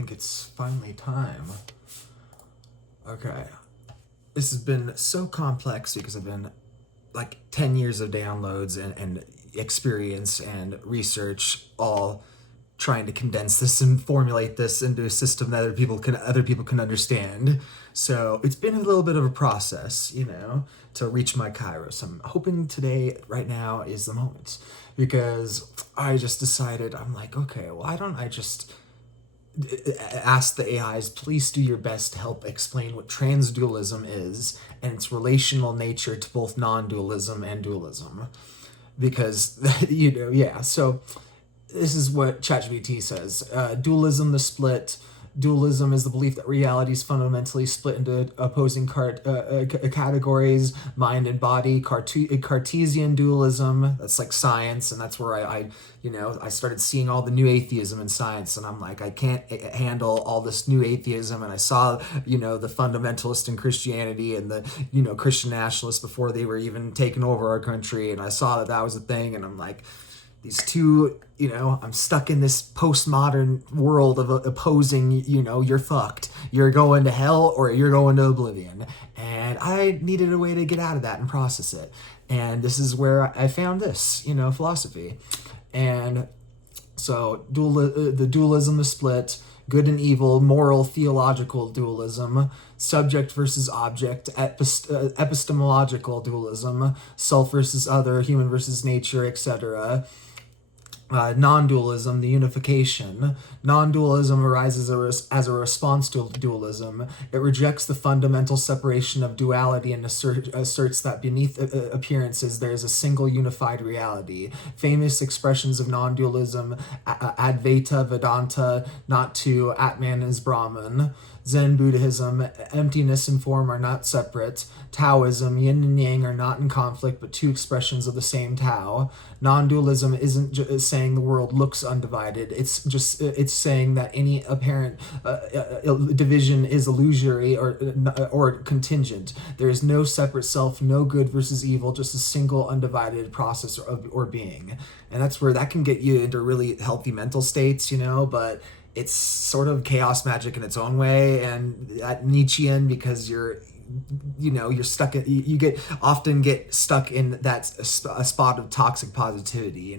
think it's finally time. Okay. This has been so complex because I've been like 10 years of downloads and experience and research, all trying to condense this and formulate this into a system that other people can understand. So it's been a little bit of a process, to reach my Kairos. I'm hoping today, right now, is the moment, because I just decided, I'm like, okay, why don't I just ask the AIs, please do your best to help explain what transdualism is and its relational nature to both non-dualism and dualism. Because, so this is what ChatGPT says. Dualism, the split. Dualism is the belief that reality is fundamentally split into opposing categories, mind and body. Cartesian dualism, that's like science, and that's where I started seeing all the new atheism in science, and I'm like, I can't handle all this new atheism, and I saw, the fundamentalist in Christianity and the, Christian nationalists before they were even taking over our country, and I saw that was a thing, and I'm like, these two, I'm stuck in this postmodern world of opposing, you're fucked. You're going to hell or you're going to oblivion. And I needed a way to get out of that and process it. And this is where I found this, philosophy. And so the dualism, the split, good and evil, moral, theological dualism, subject versus object, epistemological dualism, self versus other, human versus nature, etc. Non-dualism, the unification. Non-dualism arises as a response to dualism. It rejects the fundamental separation of duality and asserts that beneath appearances there is a single unified reality. Famous expressions of non-dualism: Advaita Vedanta, not two, Atman is Brahman. Zen Buddhism, emptiness and form are not separate. Taoism, yin and yang are not in conflict, but two expressions of the same Tao. Non-dualism isn't saying the world looks undivided. It's saying that any apparent division is illusory or contingent. There is no separate self, no good versus evil, just a single undivided process or being. And that's where that can get you into really healthy mental states, but it's sort of chaos magic in its own way, and at Nietzschean, because you're stuck in, you often get stuck in that a spot of toxic positivity.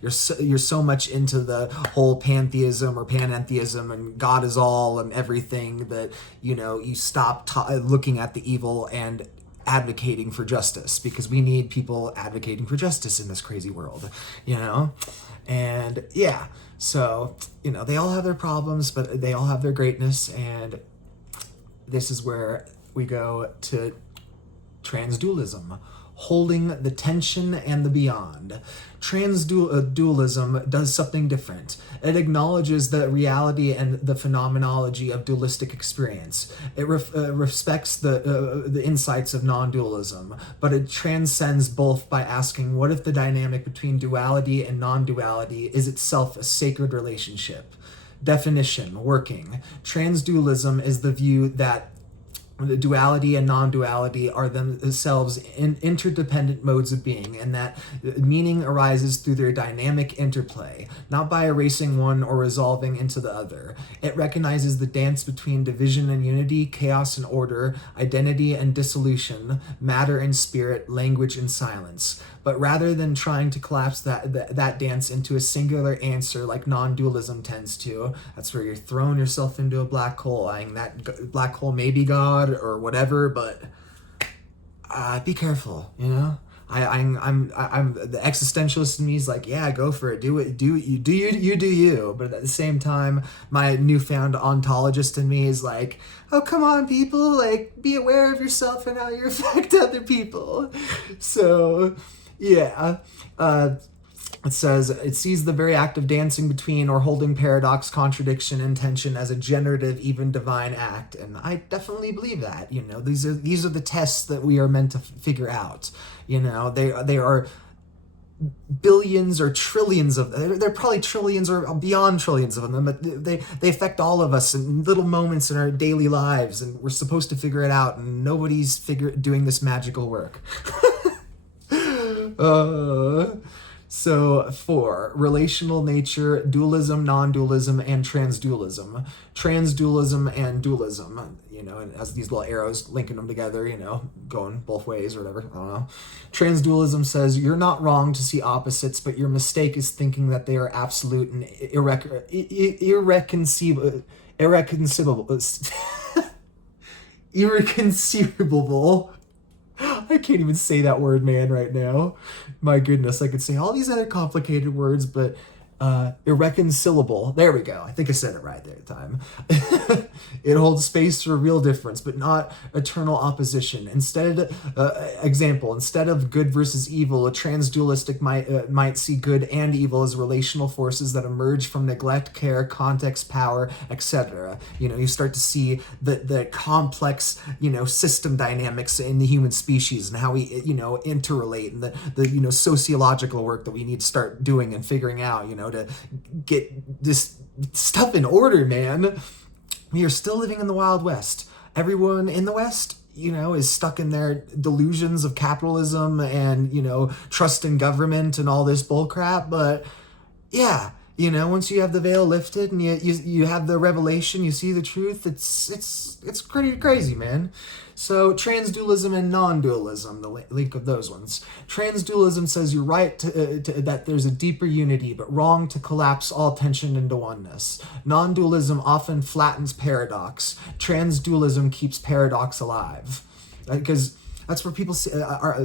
You're so much into the whole pantheism or panentheism and God is all and everything that you stop looking at the evil and advocating for justice, because we need people advocating for justice in this crazy world, and yeah. So, they all have their problems, but they all have their greatness, and this is where we go to transdualism, holding the tension and the beyond. Transdualism does something different. It acknowledges the reality and the phenomenology of dualistic experience. It respects the insights of non-dualism, but it transcends both by asking, what if the dynamic between duality and non-duality is itself a sacred relationship? Definition, working. Transdualism is the view that the duality and non-duality are themselves interdependent modes of being, and that meaning arises through their dynamic interplay, not by erasing one or resolving into the other. It recognizes the dance between division and unity, chaos and order, identity and dissolution, matter and spirit, language and silence. But rather than trying to collapse that dance into a singular answer like non-dualism tends to, that's where you're throwing yourself into a black hole, and that black hole may be God or whatever, but be careful, I'm the existentialist in me is like, yeah, go for it, do you, but at the same time, my newfound ontologist in me is like, oh, come on, people, like, be aware of yourself and how you affect other people. So yeah, it says it sees the very act of dancing between or holding paradox, contradiction, and tension as a generative, even divine act, and I definitely believe that. These are the tests that we are meant to figure out. They are billions or trillions of them. They're probably trillions or beyond trillions of them, but they affect all of us in little moments in our daily lives, and we're supposed to figure it out, and nobody's doing this magical work. So 4, relational nature, dualism, non-dualism, and transdualism. Transdualism and dualism, and as these little arrows linking them together, going both ways or whatever, I don't know. Transdualism says you're not wrong to see opposites, but your mistake is thinking that they are absolute and irreconcilable. Irreconcilable. I can't even say that word, man, right now. My goodness, I could say all these other complicated words, but irreconcilable. There we go. I think I said it right there at the time. It holds space for real difference, but not eternal opposition. Instead of good versus evil, a transdualistic might see good and evil as relational forces that emerge from neglect, care, context, power, etc. You start to see the complex, system dynamics in the human species and how we, interrelate, and the sociological work that we need to start doing and figuring out, to get this stuff in order, man. We are still living in the Wild West. Everyone in the West, is stuck in their delusions of capitalism and, trust in government and all this bullcrap. But yeah, once you have the veil lifted and you have the revelation, you see the truth, it's pretty crazy, man. So transdualism and non-dualism, the link of those ones. Transdualism says you're right that there's a deeper unity, but wrong to collapse all tension into oneness. Non-dualism often flattens paradox. Transdualism keeps paradox alive. Because that's where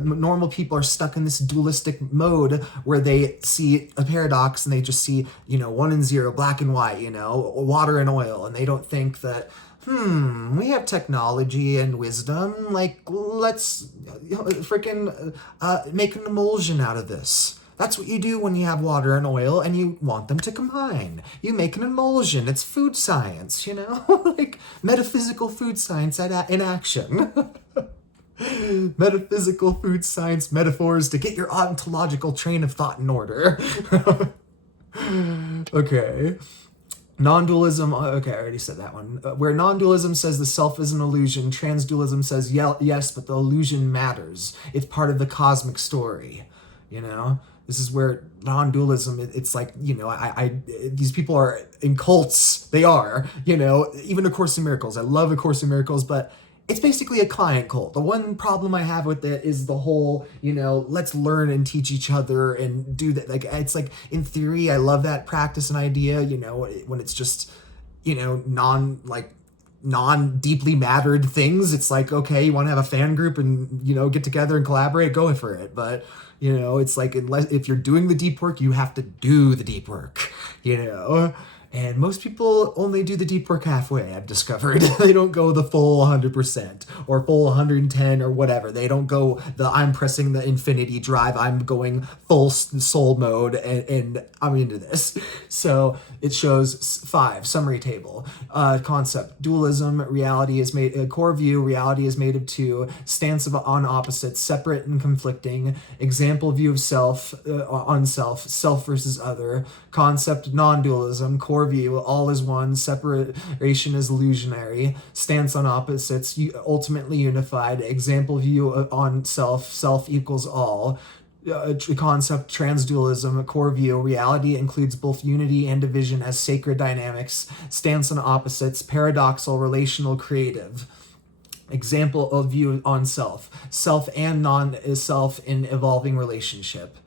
normal people are stuck in this dualistic mode where they see a paradox and they just see, 1 and 0, black and white, water and oil. And they don't think that, we have technology and wisdom. Like, let's freaking make an emulsion out of this. That's what you do when you have water and oil and you want them to combine. You make an emulsion. It's food science, like metaphysical food science in action. Metaphysical food science metaphors to get your ontological train of thought in order. Okay. Non-dualism, okay, I already said that one. Where non-dualism says the self is an illusion, transdualism says, yes, but the illusion matters. It's part of the cosmic story, This is where non-dualism, it's like, these people are in cults. They are, even A Course in Miracles. I love A Course in Miracles, but it's basically a client cult. The one problem I have with it is the whole, let's learn and teach each other and do that. Like, it's like, in theory, I love that practice and idea, when it's just, non-deeply mattered things. It's like, okay, you want to have a fan group and, get together and collaborate, go for it. But, it's like, unless if you're doing the deep work, you have to do the deep work, And most people only do the deep work halfway, I've discovered. They don't go the full 100% or full 110 or whatever. They don't go I'm pressing the infinity drive, I'm going full soul mode, and I'm into this. So it shows 5, summary table. Concept, dualism, reality is made, core view, reality is made of 2, stance on opposites, separate and conflicting, example view of self, on self, self versus other, concept, non-dualism, core view, all is one, separation is illusionary, stance on opposites, ultimately unified, example view on self, self equals all, concept, transdualism, core view, reality includes both unity and division as sacred dynamics, stance on opposites, paradoxal, relational, creative. Example of view on self, self and non-self in evolving relationship.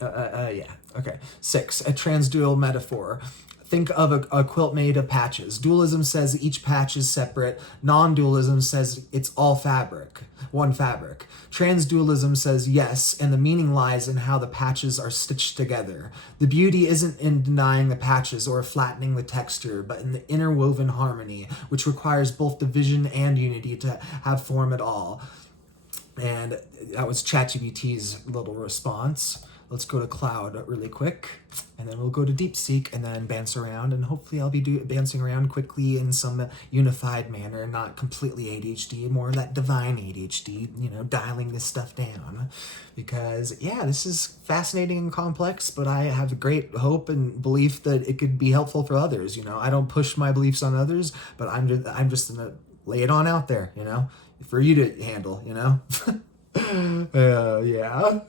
Yeah. Okay. 6, a transdual metaphor. Think of a quilt made of patches. Dualism says each patch is separate. Non-dualism says it's all fabric, one fabric. Transdualism says yes, and the meaning lies in how the patches are stitched together. The beauty isn't in denying the patches or flattening the texture, but in the interwoven harmony, which requires both division and unity to have form at all. And that was ChatGPT's little response. Let's go to cloud really quick, and then we'll go to DeepSeek and then bounce around, and hopefully I'll be bouncing around quickly in some unified manner, not completely ADHD, more that divine ADHD, dialing this stuff down. Because, yeah, this is fascinating and complex, but I have great hope and belief that it could be helpful for others. I don't push my beliefs on others, but I'm just going to lay it on out there, for you to handle, Yeah.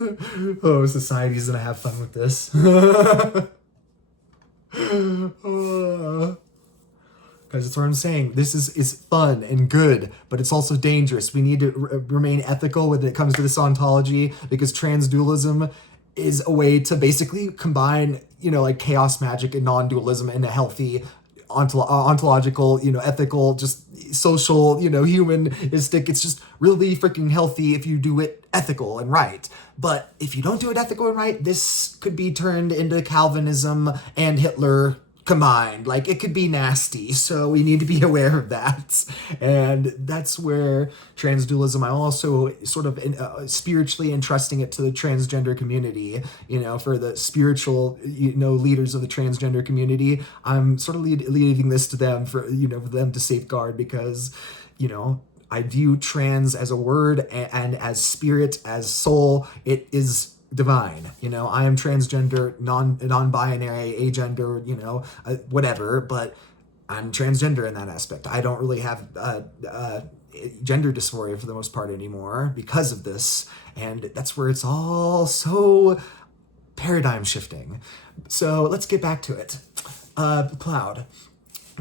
Oh, society's gonna have fun with this. Because that's what I'm saying. This is fun and good, but it's also dangerous. We need to remain ethical when it comes to this ontology, because transdualism is a way to basically combine, like chaos magic and non-dualism in a healthy, ontological, ethical, just social, humanistic. It's just really freaking healthy if you do it ethical and right. But if you don't do it ethical and right, this could be turned into Calvinism and Hitler combined. Like, it could be nasty, so we need to be aware of that. And that's where transdualism, I'm also sort of spiritually entrusting it to the transgender community, for the spiritual, leaders of the transgender community. I'm sort of leaving this to them for them to safeguard, because I view trans as a word, and as spirit, as soul. It is divine. I am transgender, non-binary, agender, whatever, but I'm transgender in that aspect. I don't really have gender dysphoria for the most part anymore because of this, and that's where it's all so paradigm shifting. So let's get back to it. Cloud.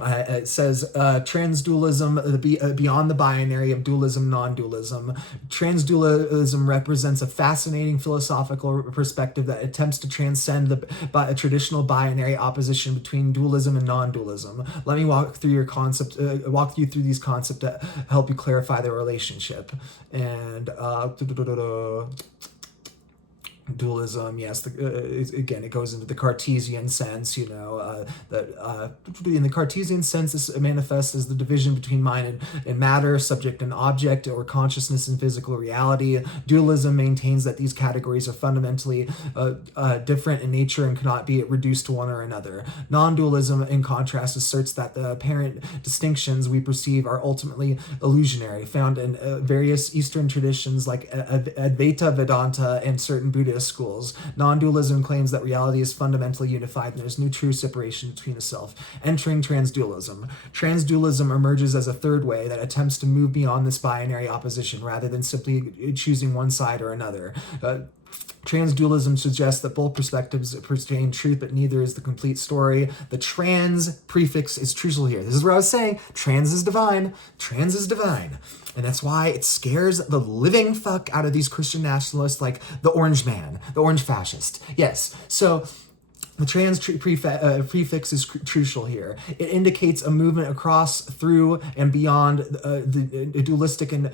It says transdualism, beyond the binary of dualism, non-dualism. Transdualism represents a fascinating philosophical perspective that attempts to transcend the traditional binary opposition between dualism and non-dualism. Let me walk through walk you through these concepts to help you clarify their relationship. And dualism, yes. Again, it goes into the Cartesian sense. That in the Cartesian sense, this manifests as the division between mind and matter, subject and object, or consciousness and physical reality. Dualism maintains that these categories are fundamentally different in nature and cannot be reduced to one or another. Non-dualism, in contrast, asserts that the apparent distinctions we perceive are ultimately illusionary, found in various Eastern traditions like Advaita Vedanta and certain Buddhist schools. Non-dualism claims that reality is fundamentally unified and there's no true separation between the self. Entering transdualism. Transdualism emerges as a third way that attempts to move beyond this binary opposition rather than simply choosing one side or another. Transdualism suggests that both perspectives pertain truth, but neither is the complete story. The trans prefix is crucial here. This is what I was saying. Trans is divine. Trans is divine. And that's why it scares the living fuck out of these Christian nationalists like the orange man, the orange fascist. Yes, so the trans prefix is crucial here. It indicates a movement across, through, and beyond the dualistic and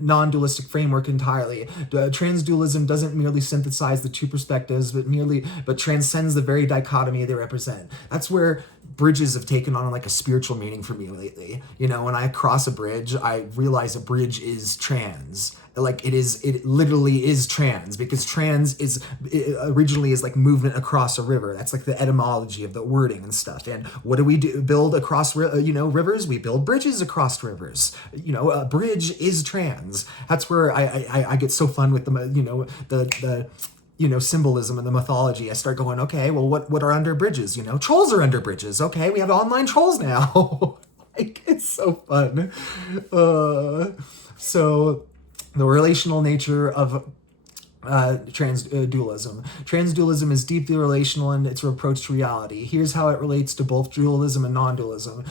non-dualistic framework entirely. Transdualism doesn't merely synthesize the two perspectives, but transcends the very dichotomy they represent. That's where bridges have taken on like a spiritual meaning for me lately. When I cross a bridge, I realize a bridge is trans. Like it literally is trans, because trans originally is like movement across a river. That's like the etymology of the wording and stuff. And what do we do? Build across, rivers? We build bridges across rivers. A bridge is trans. That's where I get so fun with the symbolism and the mythology. I start going, okay, well, what are under bridges? Trolls are under bridges. Okay, we have online trolls now. Like, it's so fun. So the relational nature of transdualism. Transdualism is deeply relational in its approach to reality. Here's how it relates to both dualism and non-dualism.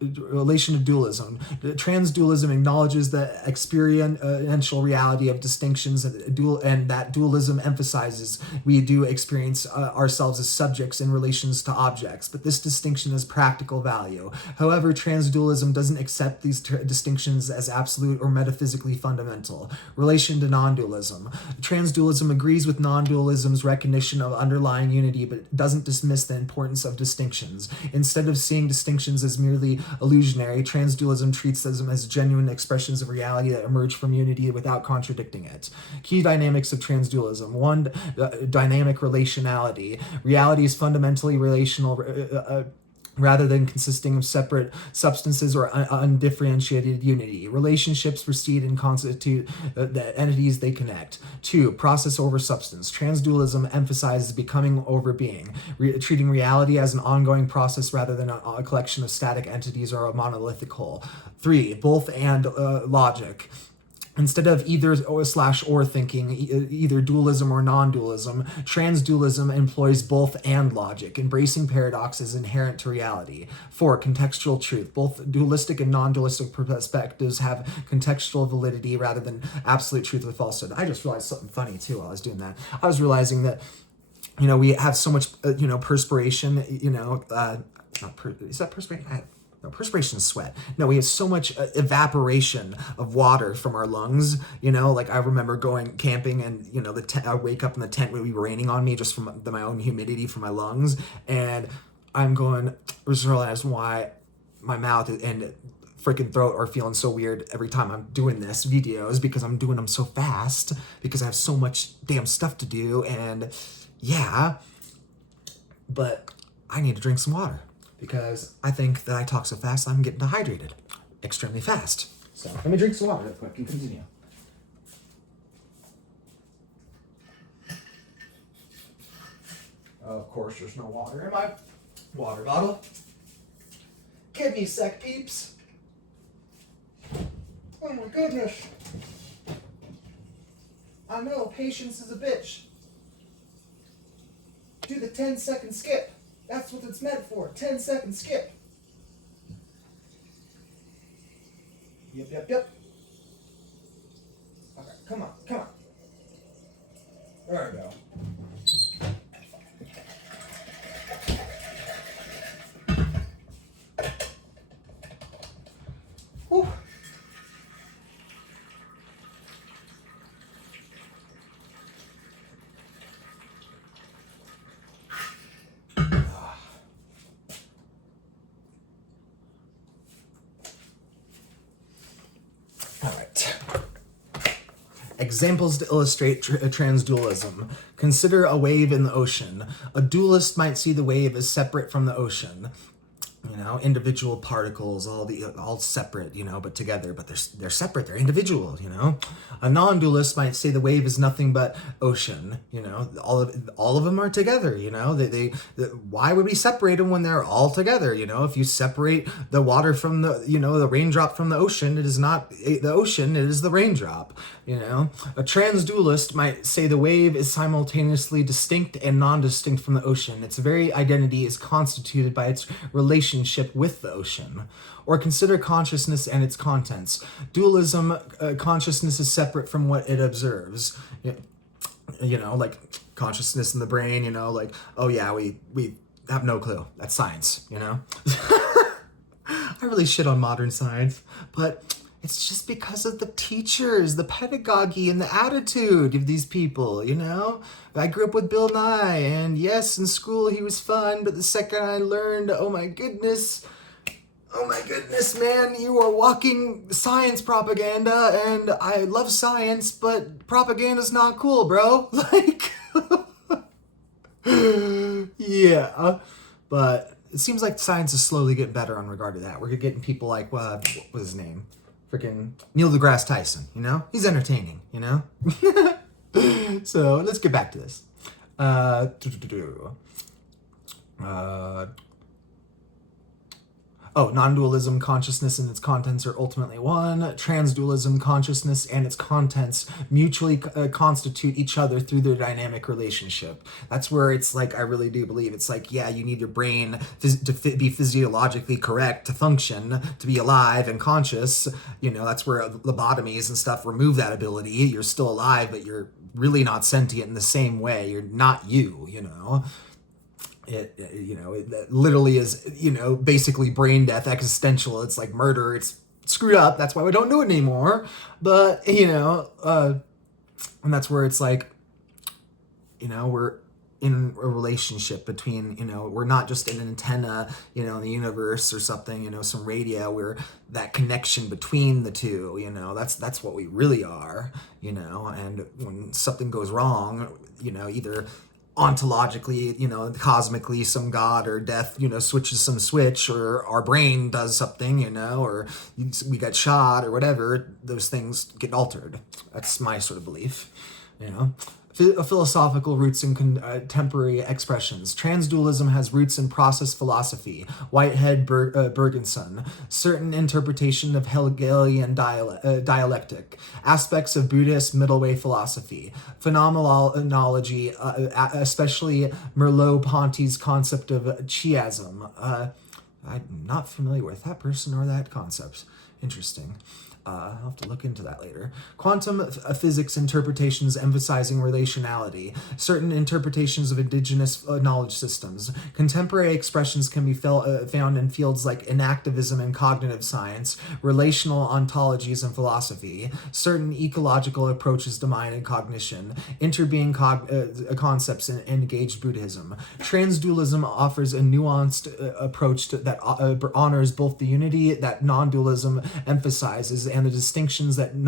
Relation to dualism. Transdualism acknowledges the experiential reality of distinctions, and that dualism emphasizes we do experience ourselves as subjects in relations to objects, but this distinction has practical value. However, transdualism doesn't accept these distinctions as absolute or metaphysically fundamental. Relation to non-dualism. Transdualism agrees with non-dualism's recognition of underlying unity, but doesn't dismiss the importance of distinctions. Instead of seeing distinctions as merely illusionary, transdualism treats them as genuine expressions of reality that emerge from unity without contradicting it. Key dynamics of transdualism. 1. Dynamic relationality. Reality is fundamentally relational, rather than consisting of separate substances or undifferentiated unity. Relationships proceed and constitute the entities they connect. 2. Process over substance. Transdualism emphasizes becoming over being, treating reality as an ongoing process rather than a collection of static entities or a monolithic whole. 3. Both and logic. Instead of either/or thinking, either dualism or non-dualism, transdualism employs both and logic, embracing paradox as inherent to reality. 4. Contextual truth. Both dualistic and non-dualistic perspectives have contextual validity rather than absolute truth or falsehood. I just realized something funny too while I was doing that. I was realizing that, we have so much, perspiration, is that perspiration? No, perspiration is sweat. No, we have so much evaporation of water from our lungs. Like I remember going camping and, I wake up in the tent would be raining on me just from my own humidity from my lungs. And I'm just realize why my mouth and freaking throat are feeling so weird every time I'm doing this videos, because I'm doing them so fast because I have so much damn stuff to do. And yeah, but I need to drink some water, because I think that I talk so fast I'm getting dehydrated extremely fast. So let me drink some water real quick and continue. Of course, there's no water in my water bottle. Give me a sec, peeps. Oh my goodness. I know, patience is a bitch. Do the 10-second skip. That's what it's meant for. 10-second skip. Yep. Okay, come on. There we go. Whew. Examples to illustrate transdualism. Consider a wave in the ocean. A dualist might see the wave as separate from the ocean. Individual particles, all separate, but together, but they're separate, they're individual, A non-dualist might say the wave is nothing but ocean, all of them are together, why would we separate them when they're all together, if you separate the water from the raindrop from the ocean, it is not the ocean, it is the raindrop, A transdualist might say the wave is simultaneously distinct and non-distinct from the ocean. Its very identity is constituted by its relationship with the ocean. Or consider consciousness and its contents. Dualism, consciousness is separate from what it observes. Like consciousness in the brain, oh yeah, we have no clue. That's science, I really shit on modern science, but it's just because of the teachers, the pedagogy, and the attitude of these people, I grew up with Bill Nye, and yes, in school he was fun, but the second I learned, oh my goodness, man, you are walking science propaganda, and I love science, but propaganda's not cool, bro. Yeah, but it seems like science is slowly getting better on regard to that. We're getting people like, what was his name? Freaking Neil deGrasse Tyson, He's entertaining, So let's get back to this. Non-dualism, consciousness and its contents are ultimately one. Transdualism, consciousness and its contents mutually constitute each other through their dynamic relationship. That's where it's like, I really do believe it's like, yeah, you need your brain to be physiologically correct, to function, to be alive and conscious. That's where lobotomies and stuff remove that ability. You're still alive, but you're really not sentient in the same way. You're not you. It literally is, basically brain death, existential. It's like murder. It's screwed up. That's why we don't do it anymore. But, and that's where it's like, we're in a relationship between, we're not just an antenna, in the universe or something, some radio. We're that connection between the two, that's what we really are, and when something goes wrong, either ontologically, cosmically, some god or death, switches some switch, or our brain does something, or we got shot or whatever, those things get altered. That's my sort of belief, Philosophical roots in contemporary expressions. Transdualism has roots in process philosophy, Whitehead, Bergson, certain interpretation of Hegelian dialectic, aspects of Buddhist middle way philosophy, phenomenology, especially Merleau-Ponty's concept of chiasm. I'm not familiar with that person or that concept. Interesting. I'll have to look into that later. Quantum physics interpretations emphasizing relationality, certain interpretations of indigenous knowledge systems. Contemporary expressions can be found in fields like enactivism and cognitive science, relational ontologies and philosophy, certain ecological approaches to mind and cognition, interbeing concepts in engaged Buddhism. Transdualism offers a nuanced approach that honors both the unity that non-dualism emphasizes and the distinctions that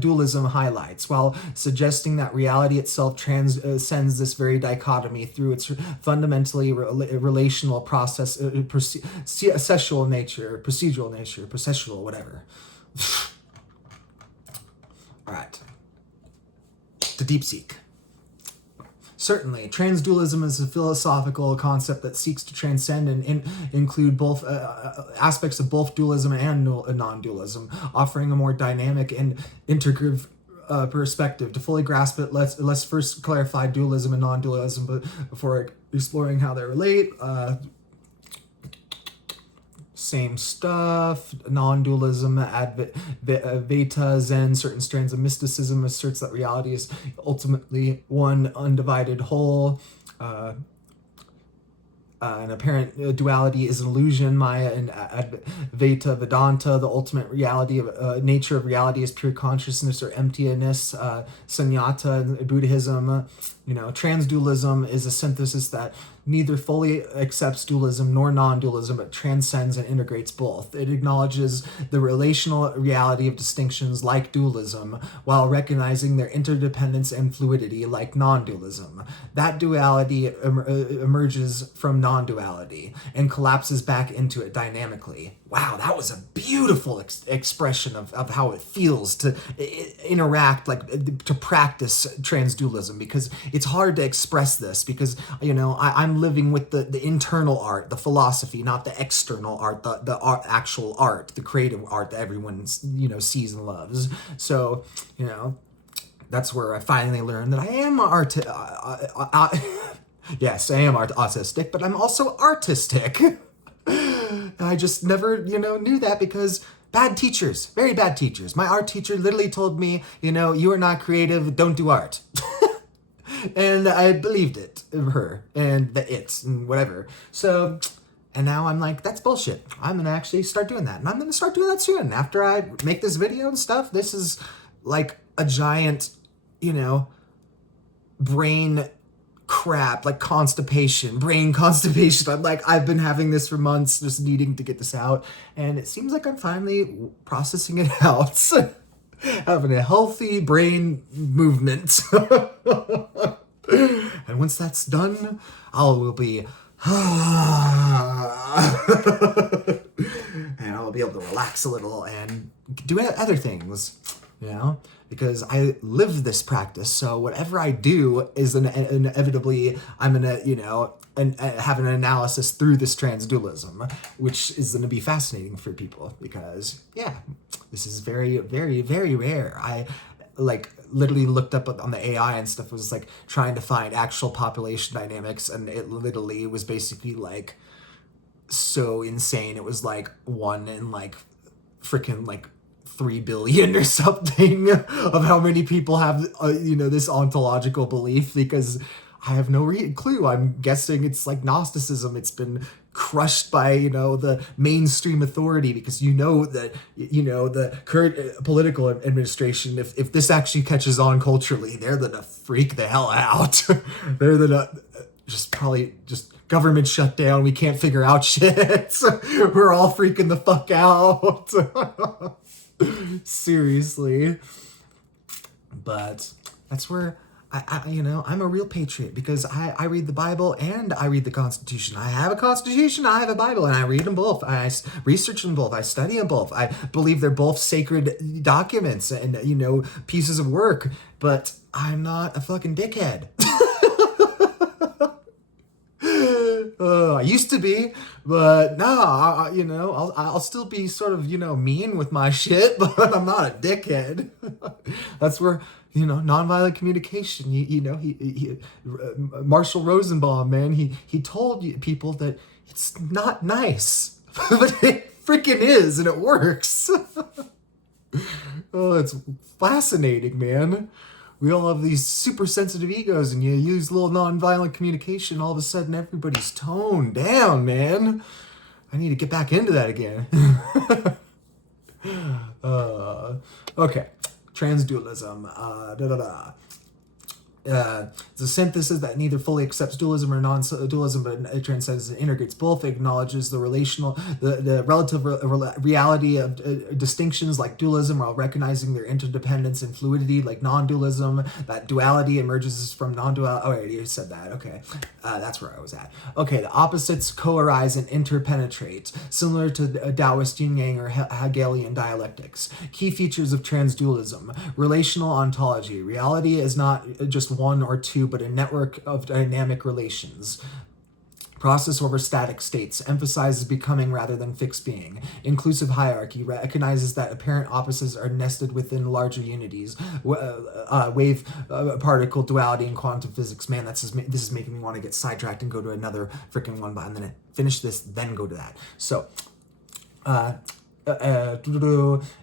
dualism highlights, while suggesting that reality itself transcends this very dichotomy through its fundamentally relational process, procedural nature, whatever. All right. To deep seek. Certainly, transdualism is a philosophical concept that seeks to transcend and include both aspects of both dualism and non-dualism, offering a more dynamic and integrative perspective. To fully grasp it, let's first clarify dualism and non-dualism, but before exploring how they relate. Same stuff. Non-dualism, Advaita, Zen, certain strands of mysticism asserts that reality is ultimately one undivided whole. An apparent duality is an illusion. Maya and Advaita Vedanta, the ultimate reality of nature of reality is pure consciousness or emptiness. Sunyata in Buddhism. Transdualism is a synthesis that neither fully accepts dualism nor non-dualism, but transcends and integrates both. It acknowledges the relational reality of distinctions like dualism, while recognizing their interdependence and fluidity like non-dualism. That duality emerges from non-duality and collapses back into it dynamically. Wow, that was a beautiful expression of how it feels to interact, to practice transdualism, because it's hard to express this because, I'm living with the internal art, the philosophy, not the external art, the art, actual art, the creative art that everyone, sees and loves. So, that's where I finally learned that I am yes, I am autistic, but I'm also artistic. I just never, knew that because bad teachers, very bad teachers. My art teacher literally told me, you are not creative, don't do art. And I believed it, her, and and whatever. So, and now I'm like, that's bullshit. I'm going to actually start doing that. And I'm going to start doing that soon. After I make this video and stuff, this is like a giant, brain crap, like brain constipation. I've been having this for months, just needing to get this out, and it seems like I'm finally processing it out. Having a healthy brain movement. And once that's done, I will be and I'll be able to relax a little and do other things, because I live this practice. So whatever I do is inevitably I'm gonna, have an analysis through this transdualism, which is gonna be fascinating for people because, this is very, very, very rare. I literally looked up on the AI and stuff, was trying to find actual population dynamics, and it literally was basically so insane. It was 1 in freaking 3 billion or something of how many people have this ontological belief, because I have no clue. I'm guessing it's like Gnosticism. It's been crushed by the mainstream authority, because that the current political administration, if this actually catches on culturally, they're gonna freak the hell out. They're gonna probably government shutdown. We can't figure out shit. We're all freaking the fuck out. Seriously. But that's where I'm a real patriot because I read the Bible and I read the Constitution. I have a Constitution, I have a Bible, and I read them both. I research them both. I study them both. I believe they're both sacred documents and, pieces of work, but I'm not a fucking dickhead. I used to be, but no, I'll still be sort of, mean with my shit, but I'm not a dickhead. That's where, nonviolent communication, Marshall Rosenbaum, man, he told people that it's not nice, but it freaking is, and it works. Oh, it's fascinating, man. We all have these super sensitive egos, and you use a little nonviolent communication, all of a sudden everybody's toned down, man. I need to get back into that again. Okay. Transdualism. It's a synthesis that neither fully accepts dualism or non-dualism, but it transcends and integrates both. It acknowledges the relative reality of distinctions like dualism, while recognizing their interdependence and fluidity like non-dualism. That duality emerges from non-duality. Oh, I already said that. Okay, that's where I was at. Okay, the opposites co-arise and interpenetrate, similar to Taoist yin-yang or Hegelian dialectics. Key features of transdualism: relational ontology. Reality is not just one or two, but a network of dynamic relations. Process over static states, emphasizes becoming rather than fixed being. Inclusive hierarchy recognizes that apparent opposites are nested within larger unities. Wave particle duality in quantum physics. Man, this is making me want to get sidetracked and go to another freaking one, but I'm gonna finish this, then go to that. So,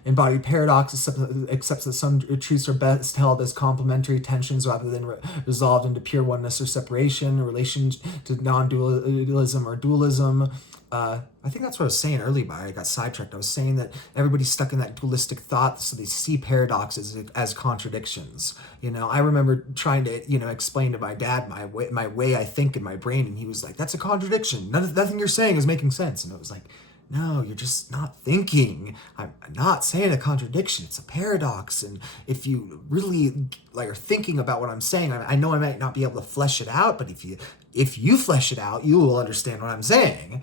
embodied paradox accepts that some truths are best held as complementary tensions rather than resolved into pure oneness or separation in relation to non-dualism or dualism. I think that's what I was saying earlier, but I got sidetracked. I was saying that everybody's stuck in that dualistic thought, so they see paradoxes as contradictions. I remember trying to, explain to my dad my way I think in my brain, and he was like, "That's a contradiction. Nothing you're saying is making sense." And I was like, "No, you're just not thinking. I'm not saying a contradiction. It's a paradox. And if you really are thinking about what I'm saying, I know I might not be able to flesh it out, but if you flesh it out, you will understand what I'm saying."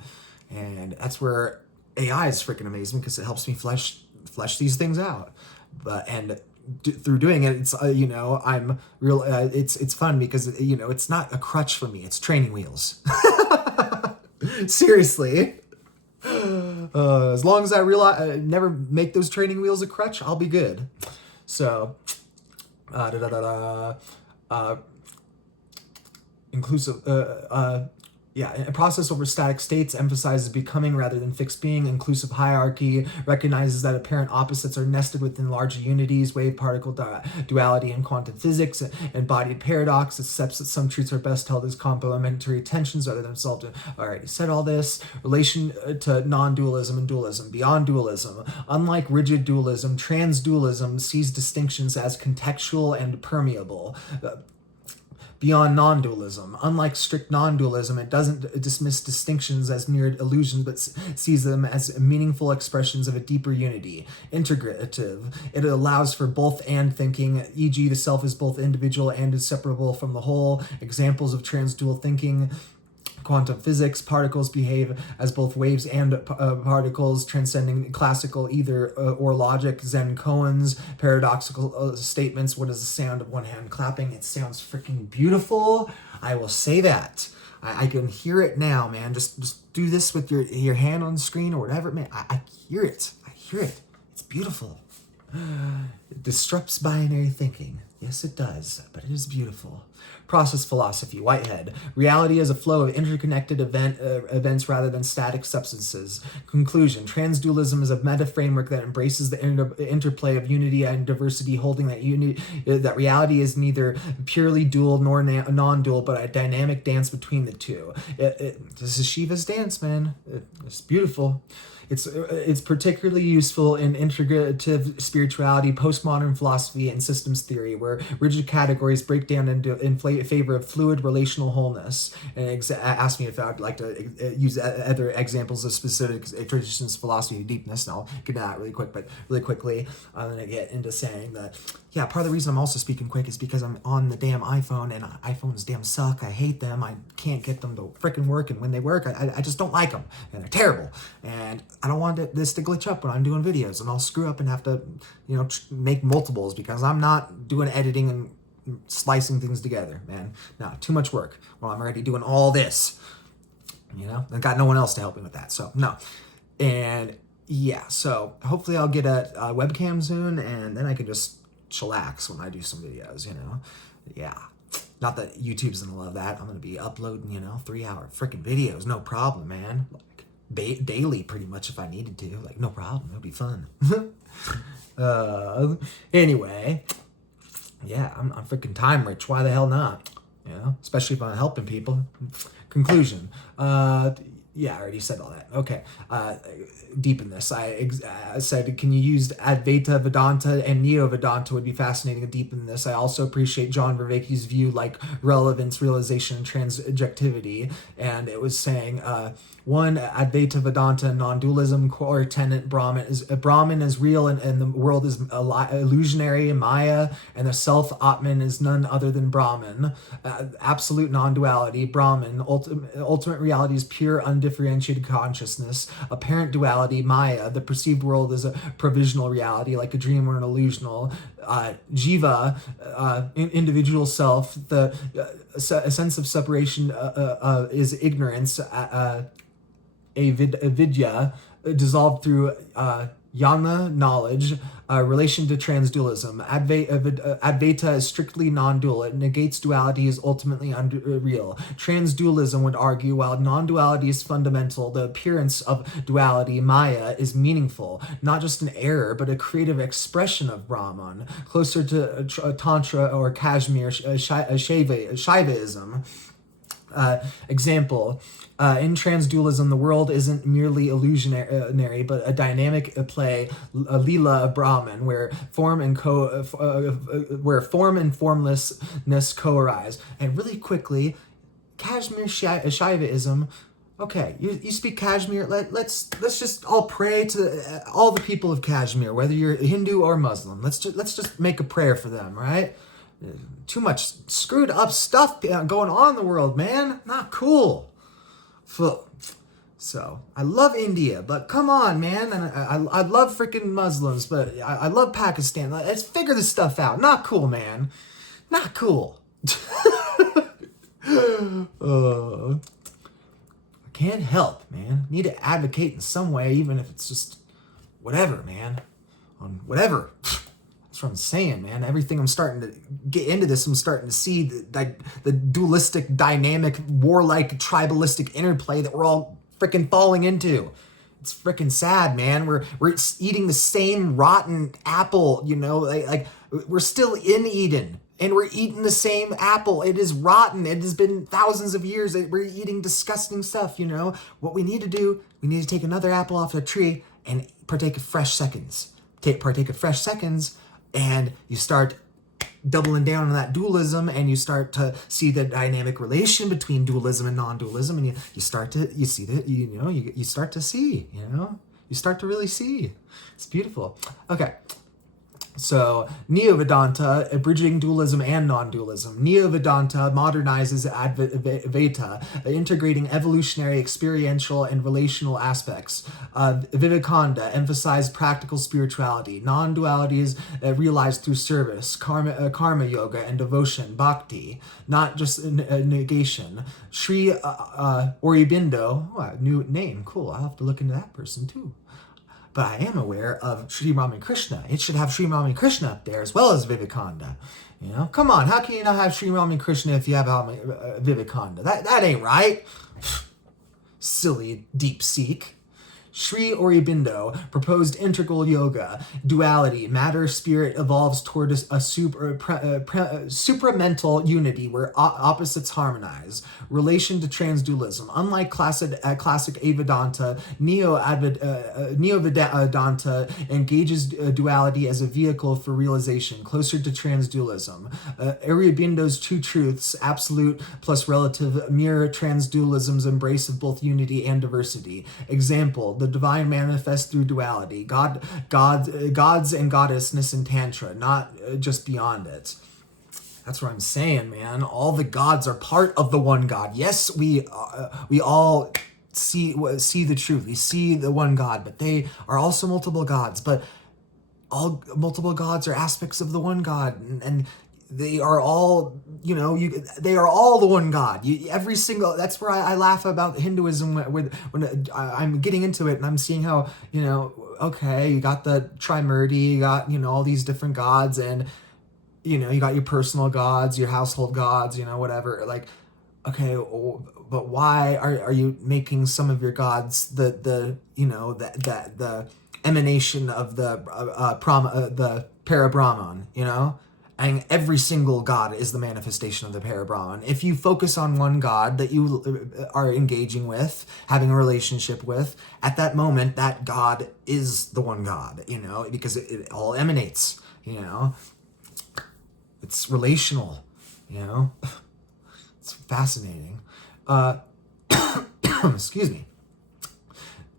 And that's where AI is freaking amazing, because it helps me flesh these things out. Through doing it, it's I'm real. It's fun because it's not a crutch for me. It's training wheels. Seriously. As long as I never make those training wheels a crutch, I'll be good. So, inclusive, a process over static states emphasizes becoming rather than fixed being. Inclusive hierarchy recognizes that apparent opposites are nested within larger unities. Wave particle duality in quantum physics. Embodied paradox accepts that some truths are best held as complementary tensions rather than resolved. All right, said all this. Relation to non-dualism and dualism. Beyond dualism, unlike rigid dualism, transdualism sees distinctions as contextual and permeable. Beyond non-dualism, unlike strict non-dualism, it doesn't dismiss distinctions as mere illusions, but sees them as meaningful expressions of a deeper unity. Integrative, it allows for both and thinking, e.g. the self is both individual and inseparable from the whole. Examples of transdual thinking: quantum physics, particles behave as both waves and particles, transcending classical either or logic. Zen koans, paradoxical statements. What is the sound of one hand clapping? It sounds freaking beautiful. I will say that. I can hear it now, man. Just do this with your hand on the screen or whatever, man. I hear it. I hear it. It's beautiful. It disrupts binary thinking. Yes, it does, but it is beautiful. Process philosophy, Whitehead. Reality is a flow of interconnected events rather than static substances. Conclusion. Transdualism is a meta-framework that embraces the interplay of unity and diversity, holding that reality is neither purely dual nor non-dual, but a dynamic dance between the two. This is Shiva's dance, man. It's beautiful. It's particularly useful in integrative spirituality, postmodern philosophy, and systems theory, where rigid categories break down into in favor of fluid relational wholeness, and asked me if I'd like to use other examples of specific traditions, philosophy, deepness. And I'll get into that really quickly. I'm going to get into saying that, yeah, part of the reason I'm also speaking quick is because I'm on the damn iPhone, and iPhones damn suck. I hate them. I can't get them to frickin' work, and when they work, I just don't like them, and they're terrible. And I don't want this to glitch up when I'm doing videos, and I'll screw up and have to, make multiples because I'm not doing editing and slicing things together, man. No, too much work. Well, I'm already doing all this, and got no one else to help me with that. So, no. And yeah, so hopefully I'll get a webcam soon, and then I can just chillax when I do some videos, Yeah. Not that YouTube's gonna love that. I'm gonna be uploading, 3-hour freaking videos. No problem, man. Like, daily, pretty much, if I needed to. Like, no problem. It'll be fun. Anyway, yeah, I'm freaking time rich. Why the hell not? Especially if I'm helping people. Conclusion. Yeah, I already said all that. Okay. Deepen this. I said, can you use Advaita Vedanta and Neo-Vedanta would be fascinating to deepen this. I also appreciate John Vervaeke's view, like relevance, realization, and transjectivity. And it was saying, one, Advaita Vedanta, non-dualism, core tenet, Brahman is real and the world is illusionary, Maya, and the self, Atman, is none other than Brahman. Absolute non-duality, Brahman. Ultimate reality is pure, undifferentiated consciousness. Apparent duality, Maya. The perceived world is a provisional reality, like a dream or an illusional. Jiva, individual self. The a sense of separation is ignorance. Avidya, dissolved through jnana, knowledge. Relation to transdualism. Advaita is strictly non-dual. It negates duality, is ultimately unreal. Transdualism would argue, while non-duality is fundamental, the appearance of duality, Maya, is meaningful. Not just an error, but a creative expression of Brahman. Closer to Tantra or Kashmir, Shaivism. Example, in transdualism, the world isn't merely illusionary, but a dynamic play, a lila of Brahman, where form and formlessness co-arise. And really quickly, Kashmir Shaivism. Okay, you speak Kashmir. Let's just all pray to all the people of Kashmir, whether you're Hindu or Muslim. Let's just make a prayer for them, right? Too much screwed up stuff going on in the world, man. Not cool. So, I love India, but come on, man. And I love freaking Muslims, but I love Pakistan. Let's figure this stuff out. Not cool, man. Not cool. I can't help, man. Need to advocate in some way, even if it's just whatever, man. On whatever. That's what I'm saying, man. Everything I'm starting to get into this, I'm starting to see the dualistic, dynamic, warlike, tribalistic interplay that we're all freaking falling into. It's freaking sad, man. We're eating the same rotten apple, like we're still in Eden. And we're eating the same apple. It is rotten. It has been thousands of years. We're eating disgusting stuff, What we need to do, we need to take another apple off the tree and partake of fresh seconds. Partake of fresh seconds. And you start doubling down on that dualism, and you start to see the dynamic relation between dualism and non-dualism, and you start to really see. It's beautiful. Okay. So, Neo-Vedanta, bridging dualism and non-dualism. Neo-Vedanta modernizes Advaita, integrating evolutionary, experiential, and relational aspects. Vivekananda emphasized practical spirituality. Non-duality is realized through service, karma yoga, and devotion, bhakti, not just negation. Sri Aurobindo, new name, cool, I'll have to look into that person too. But I am aware of Sri Ramakrishna. It should have Sri Ramakrishna up there as well as Vivekananda. Come on, how can you not have Sri Ramakrishna if you have Vivekananda? That ain't right. Silly deep seek. Sri Aurobindo proposed integral yoga, duality, matter-spirit evolves toward a supramental unity where opposites harmonize. Relation to transdualism. Unlike classic Vedanta, Neo-Vedanta engages duality as a vehicle for realization, closer to transdualism. Aurobindo's two truths, absolute plus relative, mirror transdualism's embrace of both unity and diversity. Example, the divine manifests through duality, gods and goddessness in Tantra, not just beyond it. That's what I'm saying, man. All the gods are part of the one God. Yes, we all see the truth. We see the one God, but they are also multiple gods. But all multiple gods are aspects of the one God, and they are all, they are all the one God. Every single, that's where I laugh about Hinduism when I'm getting into it and I'm seeing how, okay, you got the Trimurti, you got, all these different gods, and, you got your personal gods, your household gods, whatever. Like, okay, but why are you making some of your gods the emanation of the Parabrahman, And every single god is the manifestation of the Parabrahman. If you focus on one god that you are engaging with, having a relationship with, at that moment, that god is the one god, because it all emanates, It's relational, It's fascinating. Excuse me.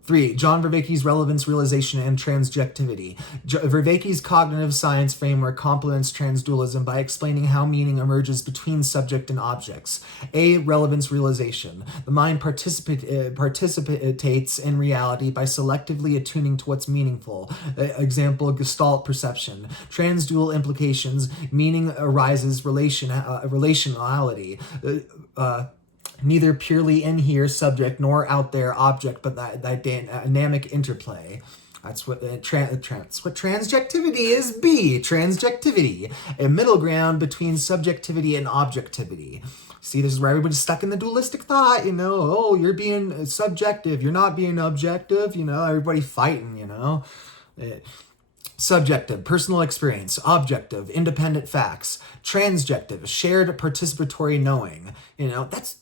3. John Vervaeke's Relevance, Realization, and Transjectivity. Vervaeke's cognitive science framework complements transdualism by explaining how meaning emerges between subject and objects. A. Relevance, Realization. The mind participates in reality by selectively attuning to what's meaningful. Example, Gestalt perception. Transdual implications. Meaning arises relationality. Neither purely in here subject nor out there object, but that dynamic interplay. That's what transjectivity is. B. Transjectivity, a middle ground between subjectivity and objectivity. See, this is where everybody's stuck in the dualistic thought, oh, you're being subjective, you're not being objective, everybody fighting, Subjective, personal experience. Objective, independent facts. Transjective, shared participatory knowing. That's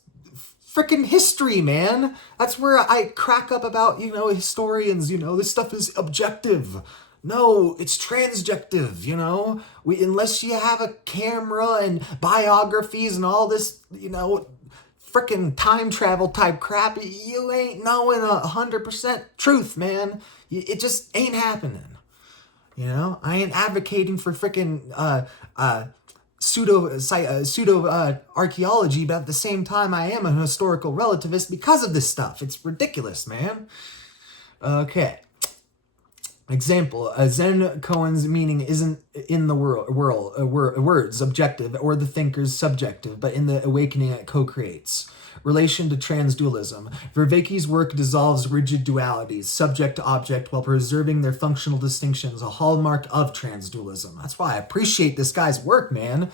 freaking history, man. That's where I crack up about, historians, this stuff is objective. No, it's transjective, unless you have a camera and biographies and all this, freaking time travel type crap, you ain't knowing 100% truth, man. It just ain't happening. I ain't advocating for freaking pseudo archaeology, but at the same time, I am a historical relativist because of this stuff. It's ridiculous, man. Okay. Example: Zen koan's meaning isn't in the words objective or the thinker's subjective, but in the awakening it co-creates. Relation to transdualism. Vervaeke's work dissolves rigid dualities, subject to object, while preserving their functional distinctions, a hallmark of transdualism. That's why I appreciate this guy's work, man.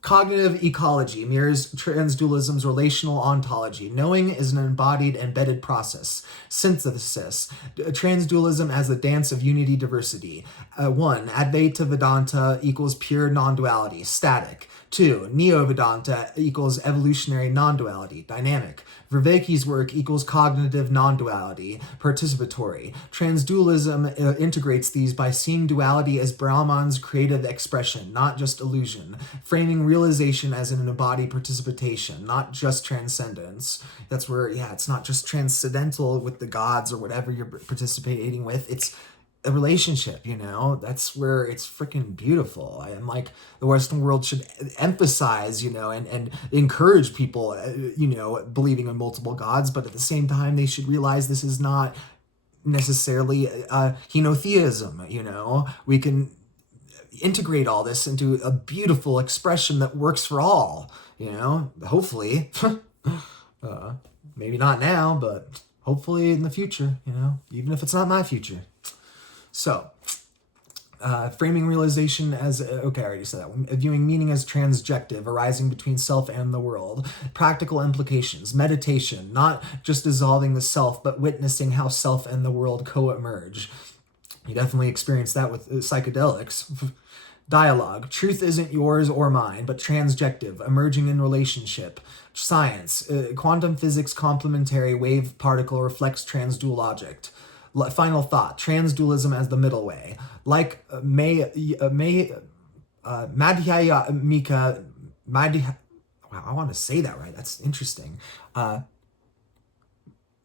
Cognitive ecology mirrors transdualism's relational ontology. Knowing is an embodied, embedded process. Synthesis. Transdualism as the dance of unity diversity. 1. Advaita Vedanta equals pure non-duality, static. 2. Neo-Vedanta equals evolutionary non-duality, dynamic. Vervaeke's work equals cognitive non-duality, participatory. Transdualism integrates these by seeing duality as Brahman's creative expression, not just illusion, framing realization as an embodied participation, not just transcendence. That's where, it's not just transcendental with the gods or whatever you're participating with. It's a relationship, that's where it's freaking beautiful. And like the Western world should emphasize, and encourage people, believing in multiple gods, but at the same time, they should realize this is not necessarily henotheism, we can integrate all this into a beautiful expression that works for all, hopefully, maybe not now, but hopefully in the future, even if it's not my future. So, Framing realization as, okay, I already said that one. Viewing meaning as transjective, arising between self and the world. Practical implications. Meditation, not just dissolving the self, but witnessing how self and the world co-emerge. You definitely experienced that with psychedelics. Dialogue. Truth isn't yours or mine, but transjective, emerging in relationship. Science. Quantum physics complementary wave particle reflects transdual object. Final thought. Transdualism as the middle way. Like Madhyamika, wow, I want to say that right. That's interesting.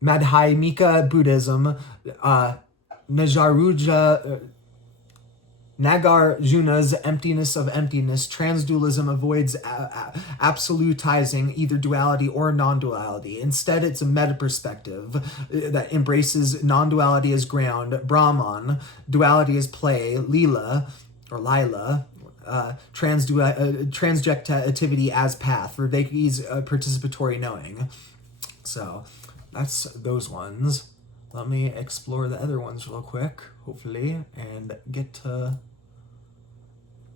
Madhyamika Buddhism, Nagarjuna's emptiness of emptiness. Transdualism avoids absolutizing either duality or non-duality. Instead, it's a meta-perspective that embraces non-duality as ground, Brahman, duality as play, Leela, or Lila, transjectivity as path, Vervaeke's participatory knowing. So that's those ones. Let me explore the other ones real quick, hopefully, and get to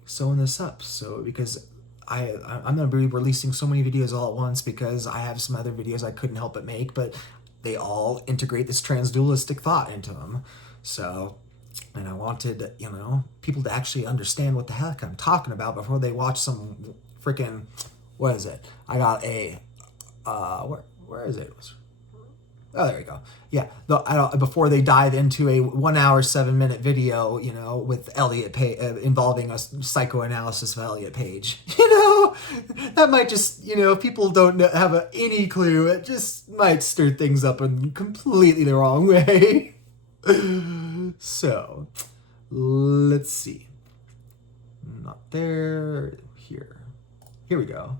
sewing this up. So because I'm going to be releasing so many videos all at once because I have some other videos I couldn't help but make, but they all integrate this transdualistic thought into them. So, and I wanted, you know, people to actually understand what the heck I'm talking about before they watch some freaking, what is it? I got a, where is it? Oh, there we go. Yeah, before they dive into a 1 hour, 7 minute video, you know, with Elliot Page, involving a psychoanalysis of Elliot Page. You know, that might just, you know, if people don't have any clue, it just might stir things up in completely the wrong way. So, let's see. Not there. Here. Here we go.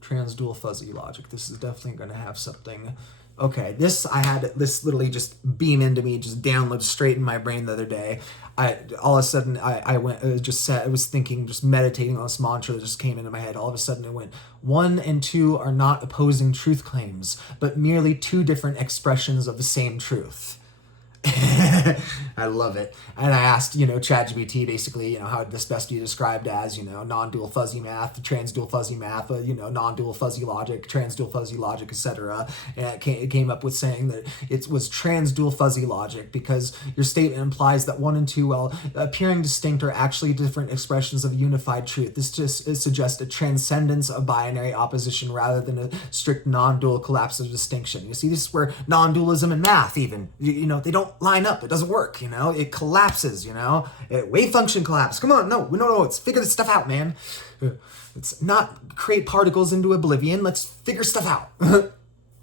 Transdual fuzzy logic. This is definitely going to have something. Okay, this literally just beam into me, just download straight in my brain the other day. All of a sudden I was thinking, just meditating on this mantra that just came into my head. All of a sudden it went, 1 and 2 are not opposing truth claims, but merely 2 different expressions of the same truth. I love it. And I asked, you know, ChatGPT basically, you know, how would this best be described as, you know, non-dual fuzzy math, transdual fuzzy math, you know, non-dual fuzzy logic, transdual fuzzy logic, etc. And it came up with saying that it was transdual fuzzy logic because your statement implies that 1 and 2, while appearing distinct, are actually different expressions of unified truth. This just suggests a transcendence of binary opposition rather than a strict non-dual collapse of distinction. You see, this is where non-dualism and math even, you know, they don't line up. It doesn't work, you know? It collapses, you know? Wave function collapse. Come on, no, let's figure this stuff out, man. Let's not create particles into oblivion. Let's figure stuff out.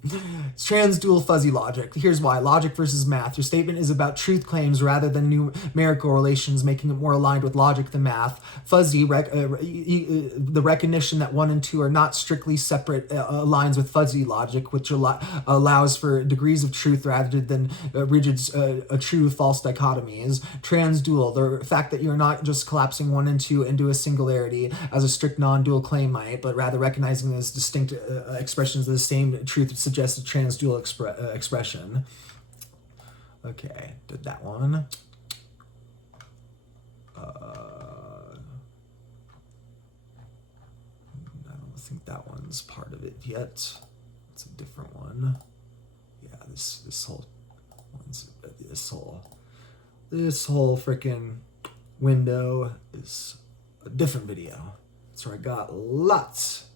It's transdual fuzzy logic. Here's why. Logic versus math. Your statement is about truth claims rather than numerical relations, making it more aligned with logic than math. Fuzzy, the recognition that 1 and 2 are not strictly separate aligns with fuzzy logic, which allows for degrees of truth rather than rigid true-false dichotomies. Transdual, the fact that you're not just collapsing 1 and 2 into a singularity as a strict non-dual claim might, but rather recognizing them as distinct expressions of the same truth suggests a transdual expression. Okay, did that one. I don't think that one's part of it yet. It's a different one. Yeah, this whole one's this whole freaking window is a different video. So I got lots.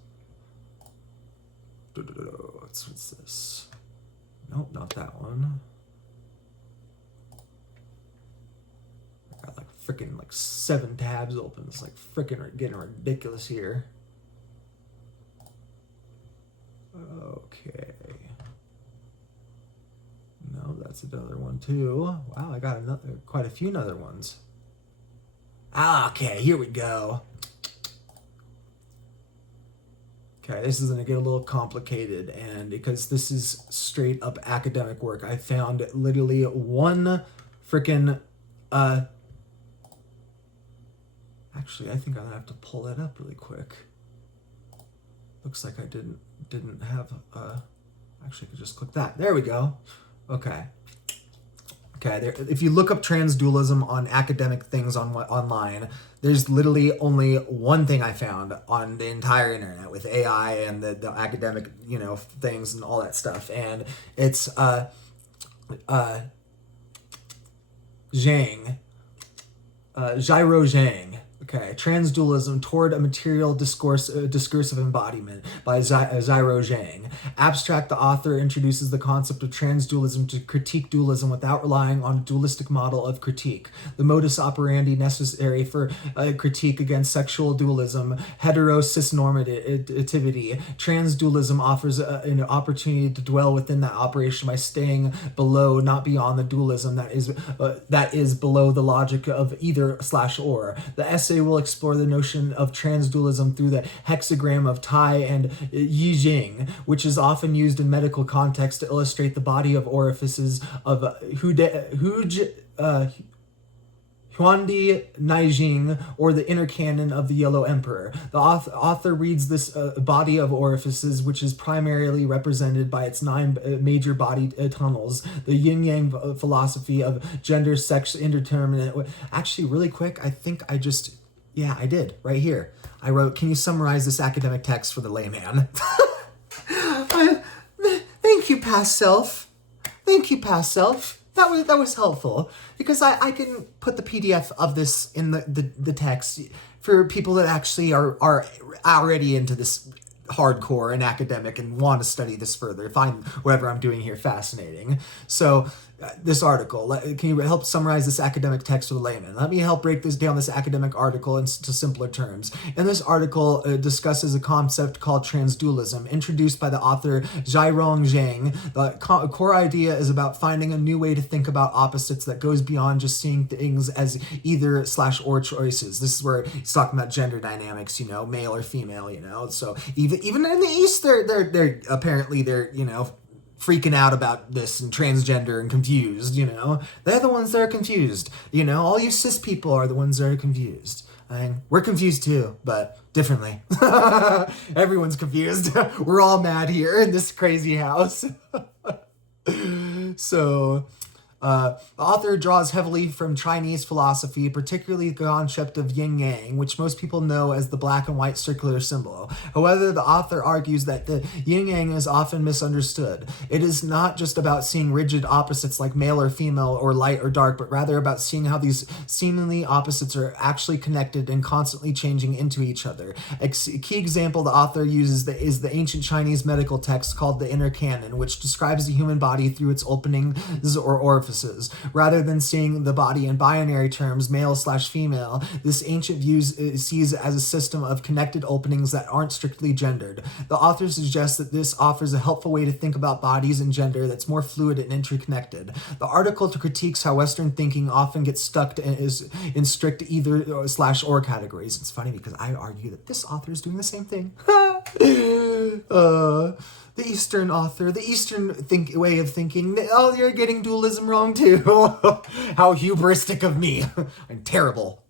What's this? Nope, not that one. I got like freaking 7 tabs open. It's like freaking getting ridiculous here. Okay. No, that's another one too. Wow, I got quite a few other ones. Okay, here we go. Okay, this is going to get a little complicated, and because this is straight up academic work, I found literally one freaking, actually, I think I'll have to pull that up really quick. Looks like I didn't have, actually I could just click that. There we go. Okay, Okay, if you look up transdualism on academic things online, there's literally only one thing I found on the entire internet with AI and the academic, things and all that stuff. And it's Jairo Zhang. Okay, Transdualism Toward a Material Discursive Embodiment by Jairo Zhang. Abstract, the author introduces the concept of transdualism to critique dualism without relying on a dualistic model of critique. The modus operandi necessary for critique against sexual dualism, heterocisnormativity. Transdualism offers an opportunity to dwell within that operation by staying below, not beyond, the dualism that is below the logic of either/or. The essay will explore the notion of transdualism through the hexagram of Tai and Yijing, which is often used in medical context to illustrate the body of orifices of Huandi Naijing, or the inner canon of the Yellow Emperor. The author reads this body of orifices, which is primarily represented by its 9 major body tunnels, the yin-yang philosophy of gender, sex, indeterminate. Actually, really quick, I think I did, right here. I wrote, can you summarize this academic text for the layman? Thank you, past self. Thank you, past self. That was helpful, because I can put the PDF of this in the text for people that actually are already into this hardcore and academic and want to study this further, find whatever I'm doing here fascinating. So this article, can you help summarize this academic text for the layman? Let me help break this academic article into simpler terms. In this article, discusses a concept called transdualism, introduced by the author Jairong Zhang. The core idea is about finding a new way to think about opposites that goes beyond just seeing things as either/or choices. This is where he's talking about gender dynamics, male or female, So even in the East, they're apparently freaking out about this and transgender and confused, They're the ones that are confused, All you cis people are the ones that are confused. We're confused too, but differently. Everyone's confused. We're all mad here in this crazy house. So, the author draws heavily from Chinese philosophy, particularly the concept of yin-yang, which most people know as the black and white circular symbol. However, the author argues that the yin-yang is often misunderstood. It is not just about seeing rigid opposites like male or female or light or dark, but rather about seeing how these seemingly opposites are actually connected and constantly changing into each other. A key example the author uses is the ancient Chinese medical text called the Inner Canon, which describes the human body through its openings or orifices. Rather than seeing the body in binary terms, male/female, this ancient view sees it as a system of connected openings that aren't strictly gendered. The author suggests that this offers a helpful way to think about bodies and gender that's more fluid and interconnected. The article critiques how Western thinking often gets stuck in strict either/or categories. It's funny because I argue that this author is doing the same thing. The Eastern author, the Eastern way of thinking, you're getting dualism wrong too. How hubristic of me. I'm terrible.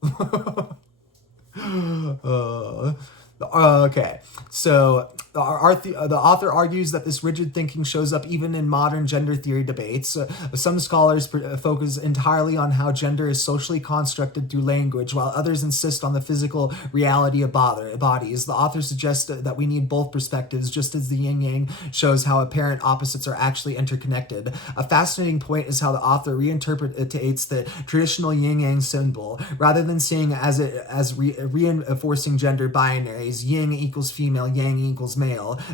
Okay, so the author argues that this rigid thinking shows up even in modern gender theory debates. Some scholars focus entirely on how gender is socially constructed through language, while others insist on the physical reality of bodies. The author suggests that we need both perspectives, just as the yin-yang shows how apparent opposites are actually interconnected. A fascinating point is how the author reinterprets the traditional yin-yang symbol, rather than seeing as reinforcing gender binaries, yin equals female, yang equals male.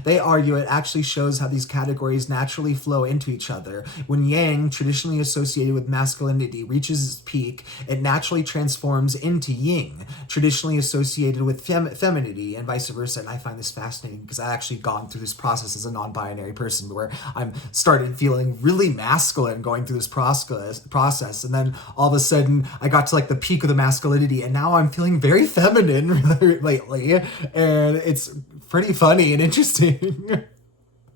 They argue it actually shows how these categories naturally flow into each other. When yang, traditionally associated with masculinity, reaches its peak, it naturally transforms into yin, traditionally associated with femininity, and vice versa. And I find this fascinating because I've actually gone through this process as a non-binary person, where I'm started feeling really masculine going through this process, and then all of a sudden I got to the peak of the masculinity, and now I'm feeling very feminine lately. And it's pretty funny and interesting.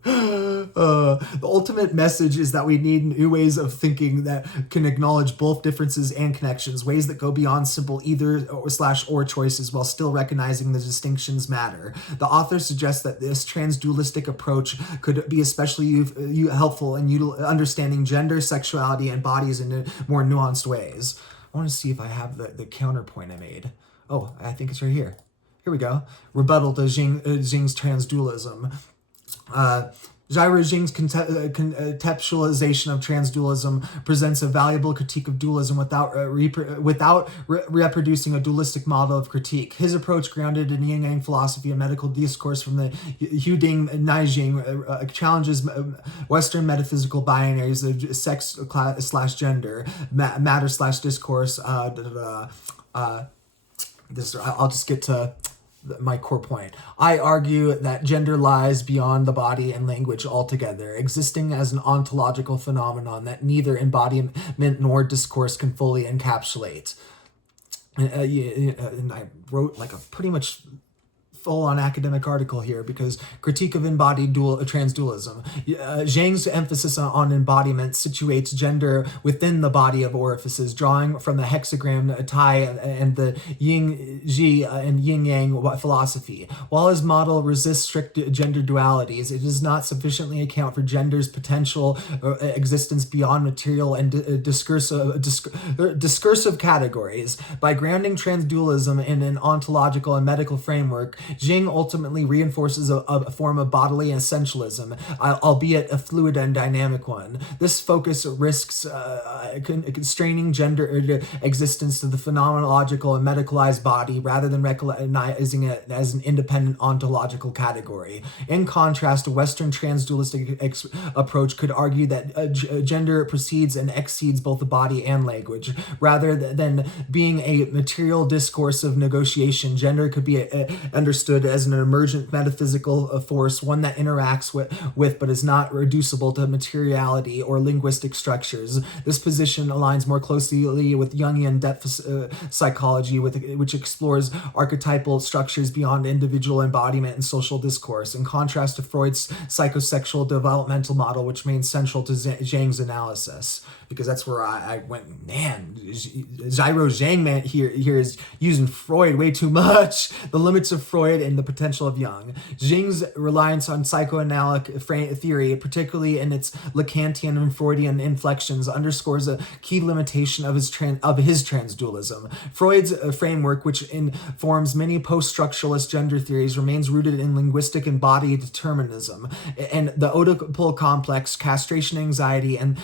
The ultimate message is that we need new ways of thinking that can acknowledge both differences and connections, ways that go beyond simple either or choices while still recognizing the distinctions matter. The author suggests that this transdualistic approach could be especially helpful in understanding gender, sexuality, and bodies in more nuanced ways. I want to see if I have the counterpoint I made. Oh, I think it's right here. Here we go. Rebuttal to Jing's transdualism. Jairo Jing's conceptualization of transdualism presents a valuable critique of dualism without reproducing a dualistic model of critique. His approach, grounded in yin-yang philosophy and medical discourse from the Huding Naijing, challenges Western metaphysical binaries of sex / gender, matter / discourse. I'll just get to my core point. I argue that gender lies beyond the body and language altogether, existing as an ontological phenomenon that neither embodiment nor discourse can fully encapsulate. And I wrote like a pretty much full-on academic article here because critique of embodied transdualism. Zhang's emphasis on embodiment situates gender within the body of orifices, drawing from the hexagram Tai and the Yin-Ji and Yin-Yang philosophy. While his model resists strict gender dualities, it does not sufficiently account for gender's potential existence beyond material and discursive categories. By grounding transdualism in an ontological and medical framework, Jing ultimately reinforces a form of bodily essentialism, albeit a fluid and dynamic one. This focus risks constraining gender existence to the phenomenological and medicalized body rather than recognizing it as an independent ontological category. In contrast, a Western transdualistic approach could argue that gender precedes and exceeds both the body and language. Rather than being a material discourse of negotiation, gender could be understood as an emergent metaphysical force, one that interacts with but is not reducible to materiality or linguistic structures. This position aligns more closely with Jungian depth psychology, which explores archetypal structures beyond individual embodiment and social discourse, in contrast to Freud's psychosexual developmental model, which remains central to Zhang's analysis. Because that's where I went, man, Jairo Zhang here is using Freud way too much. The limits of Freud and the potential of Jung. Jing's reliance on psychoanalytic theory, particularly in its Lacantian and Freudian inflections, underscores a key limitation of his transdualism. Freud's framework, which informs many post-structuralist gender theories, remains rooted in linguistic and body determinism. And the Oedipal complex, castration anxiety, and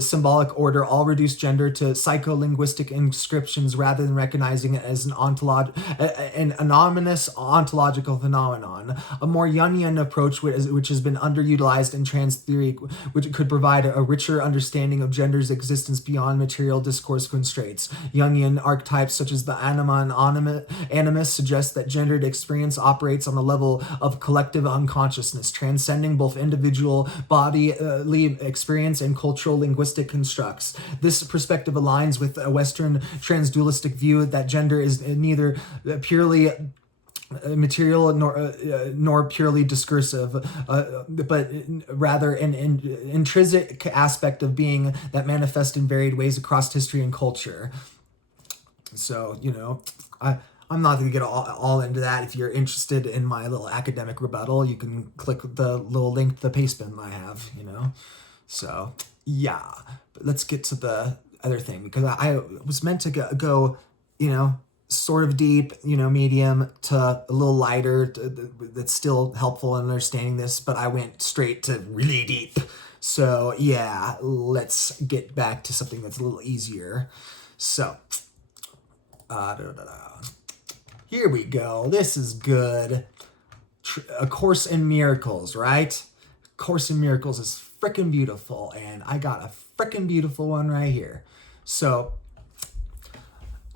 symbolic order all reduce gender to psycholinguistic inscriptions rather than recognizing it as an anonymous ontological phenomenon. A more Jungian approach, which has been underutilized in trans theory, which could provide a richer understanding of gender's existence beyond material discourse constraints. Jungian archetypes such as the anima and animus suggest that gendered experience operates on the level of collective unconsciousness, transcending both individual bodily experience and cultural linguistic constructs. This perspective aligns with a Western transdualistic view that gender is neither purely material nor purely discursive, but rather an intrinsic aspect of being that manifests in varied ways across history and culture. So, I'm not going to get all into that. If you're interested in my little academic rebuttal, you can click the little link to the paste bin I have, So, yeah. But let's get to the other thing, because I was meant to go sort of deep, medium to a little lighter that's still helpful in understanding this, but I went straight to really deep. So, yeah, let's get back to something that's a little easier. So, here we go. This is good. A Course in Miracles, right? Course in Miracles is freaking beautiful, and I got a freaking beautiful one right here. So,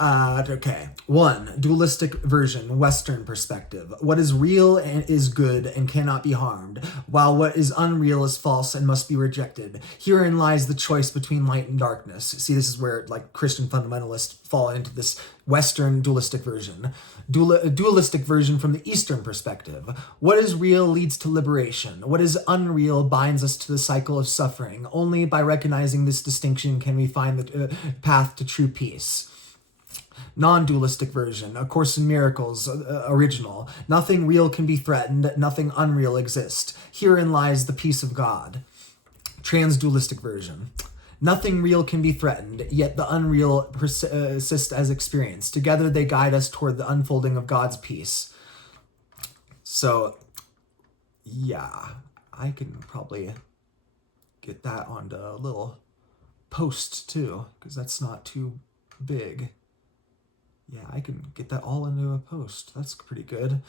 Okay. 1. Dualistic version, Western perspective. What is real and is good and cannot be harmed, while what is unreal is false and must be rejected. Herein lies the choice between light and darkness. See, this is where like Christian fundamentalists fall into this Western dualistic version. Dualistic version from the Eastern perspective. What is real leads to liberation. What is unreal binds us to the cycle of suffering. Only by recognizing this distinction can we find the path to true peace. Non-dualistic version, A Course in Miracles, original. Nothing real can be threatened, nothing unreal exists. Herein lies the peace of God. Transdualistic version. Nothing real can be threatened, yet the unreal persist as experience. Together they guide us toward the unfolding of God's peace. So, yeah, I can probably get that onto a little post too, because that's not too big. Yeah, I can get that all into a post. That's pretty good.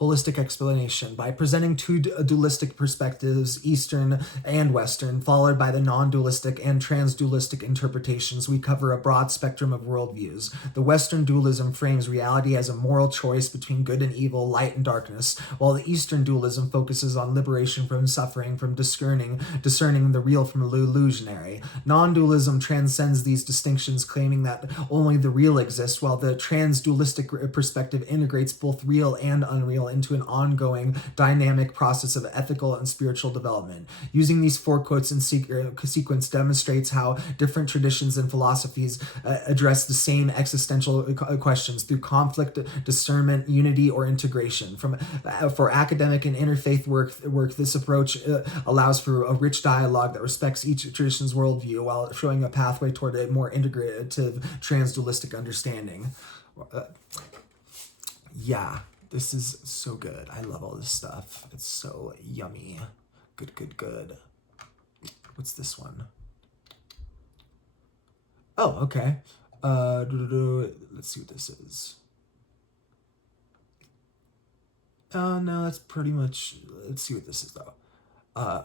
Holistic explanation. By presenting two dualistic perspectives, Eastern and Western, followed by the non-dualistic and transdualistic interpretations, we cover a broad spectrum of worldviews. The Western dualism frames reality as a moral choice between good and evil, light and darkness, while the Eastern dualism focuses on liberation from suffering, from discerning the real from the illusionary. Non-dualism transcends these distinctions, claiming that only the real exists, while the transdualistic perspective integrates both real and unreal into an ongoing dynamic process of ethical and spiritual development. Using these four quotes in sequence demonstrates how different traditions and philosophies address the same existential questions through conflict, discernment, unity, or integration. For academic and interfaith work, this approach allows for a rich dialogue that respects each tradition's worldview while showing a pathway toward a more integrative transdualistic understanding. Yeah. This is so good. I love all this stuff. It's so yummy. Good. What's this one? Oh, okay. Let's see what this is. No, that's pretty much... Let's see what this is, though.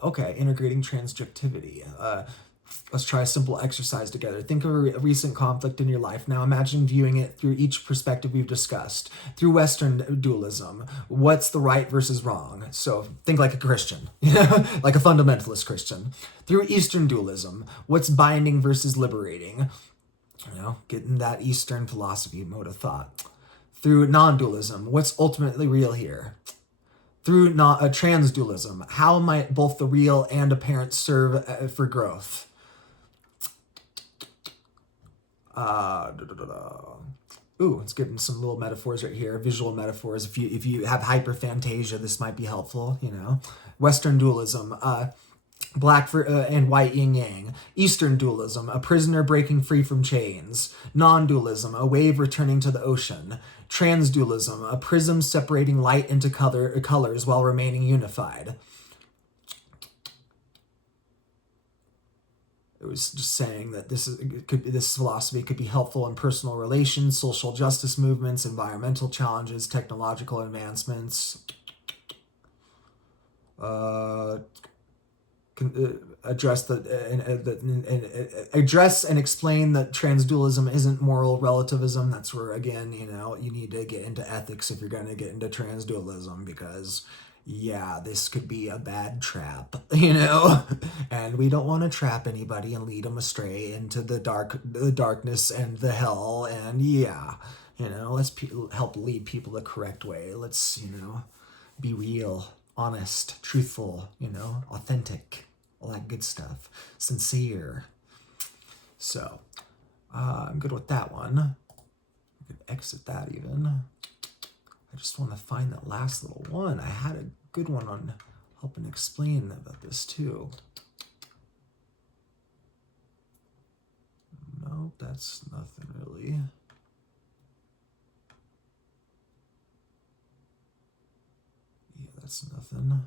Okay, integrating transjectivity. Let's try a simple exercise together. Think of a recent conflict in your life. Now imagine viewing it through each perspective we've discussed. Through Western dualism, what's the right versus wrong? So think like a Christian, like a fundamentalist Christian. Through Eastern dualism, what's binding versus liberating? Getting that Eastern philosophy mode of thought. Through non-dualism, what's ultimately real here? Through transdualism, how might both the real and apparent serve for growth? Ooh, it's giving some little metaphors right here, visual metaphors. If you have hyperphantasia, this might be helpful, Western dualism, black and white yin yang. Eastern dualism, a prisoner breaking free from chains. Non-dualism, a wave returning to the ocean. Transdualism, a prism separating light into colors while remaining unified. It was just saying that this philosophy could be helpful in personal relations, social justice movements, environmental challenges, technological advancements. Address and explain that transdualism isn't moral relativism. That's where, again, you need to get into ethics if you're going to get into transdualism, because this could be a bad trap, and we don't want to trap anybody and lead them astray into the darkness and the hell. And let's help lead people the correct way. Let's, be real, honest, truthful, authentic, all that good stuff, sincere. So I'm good with that one. I could exit that even. I just want to find that last little one. I had a good one on helping explain about this too. Nope, that's nothing really. Yeah, that's nothing.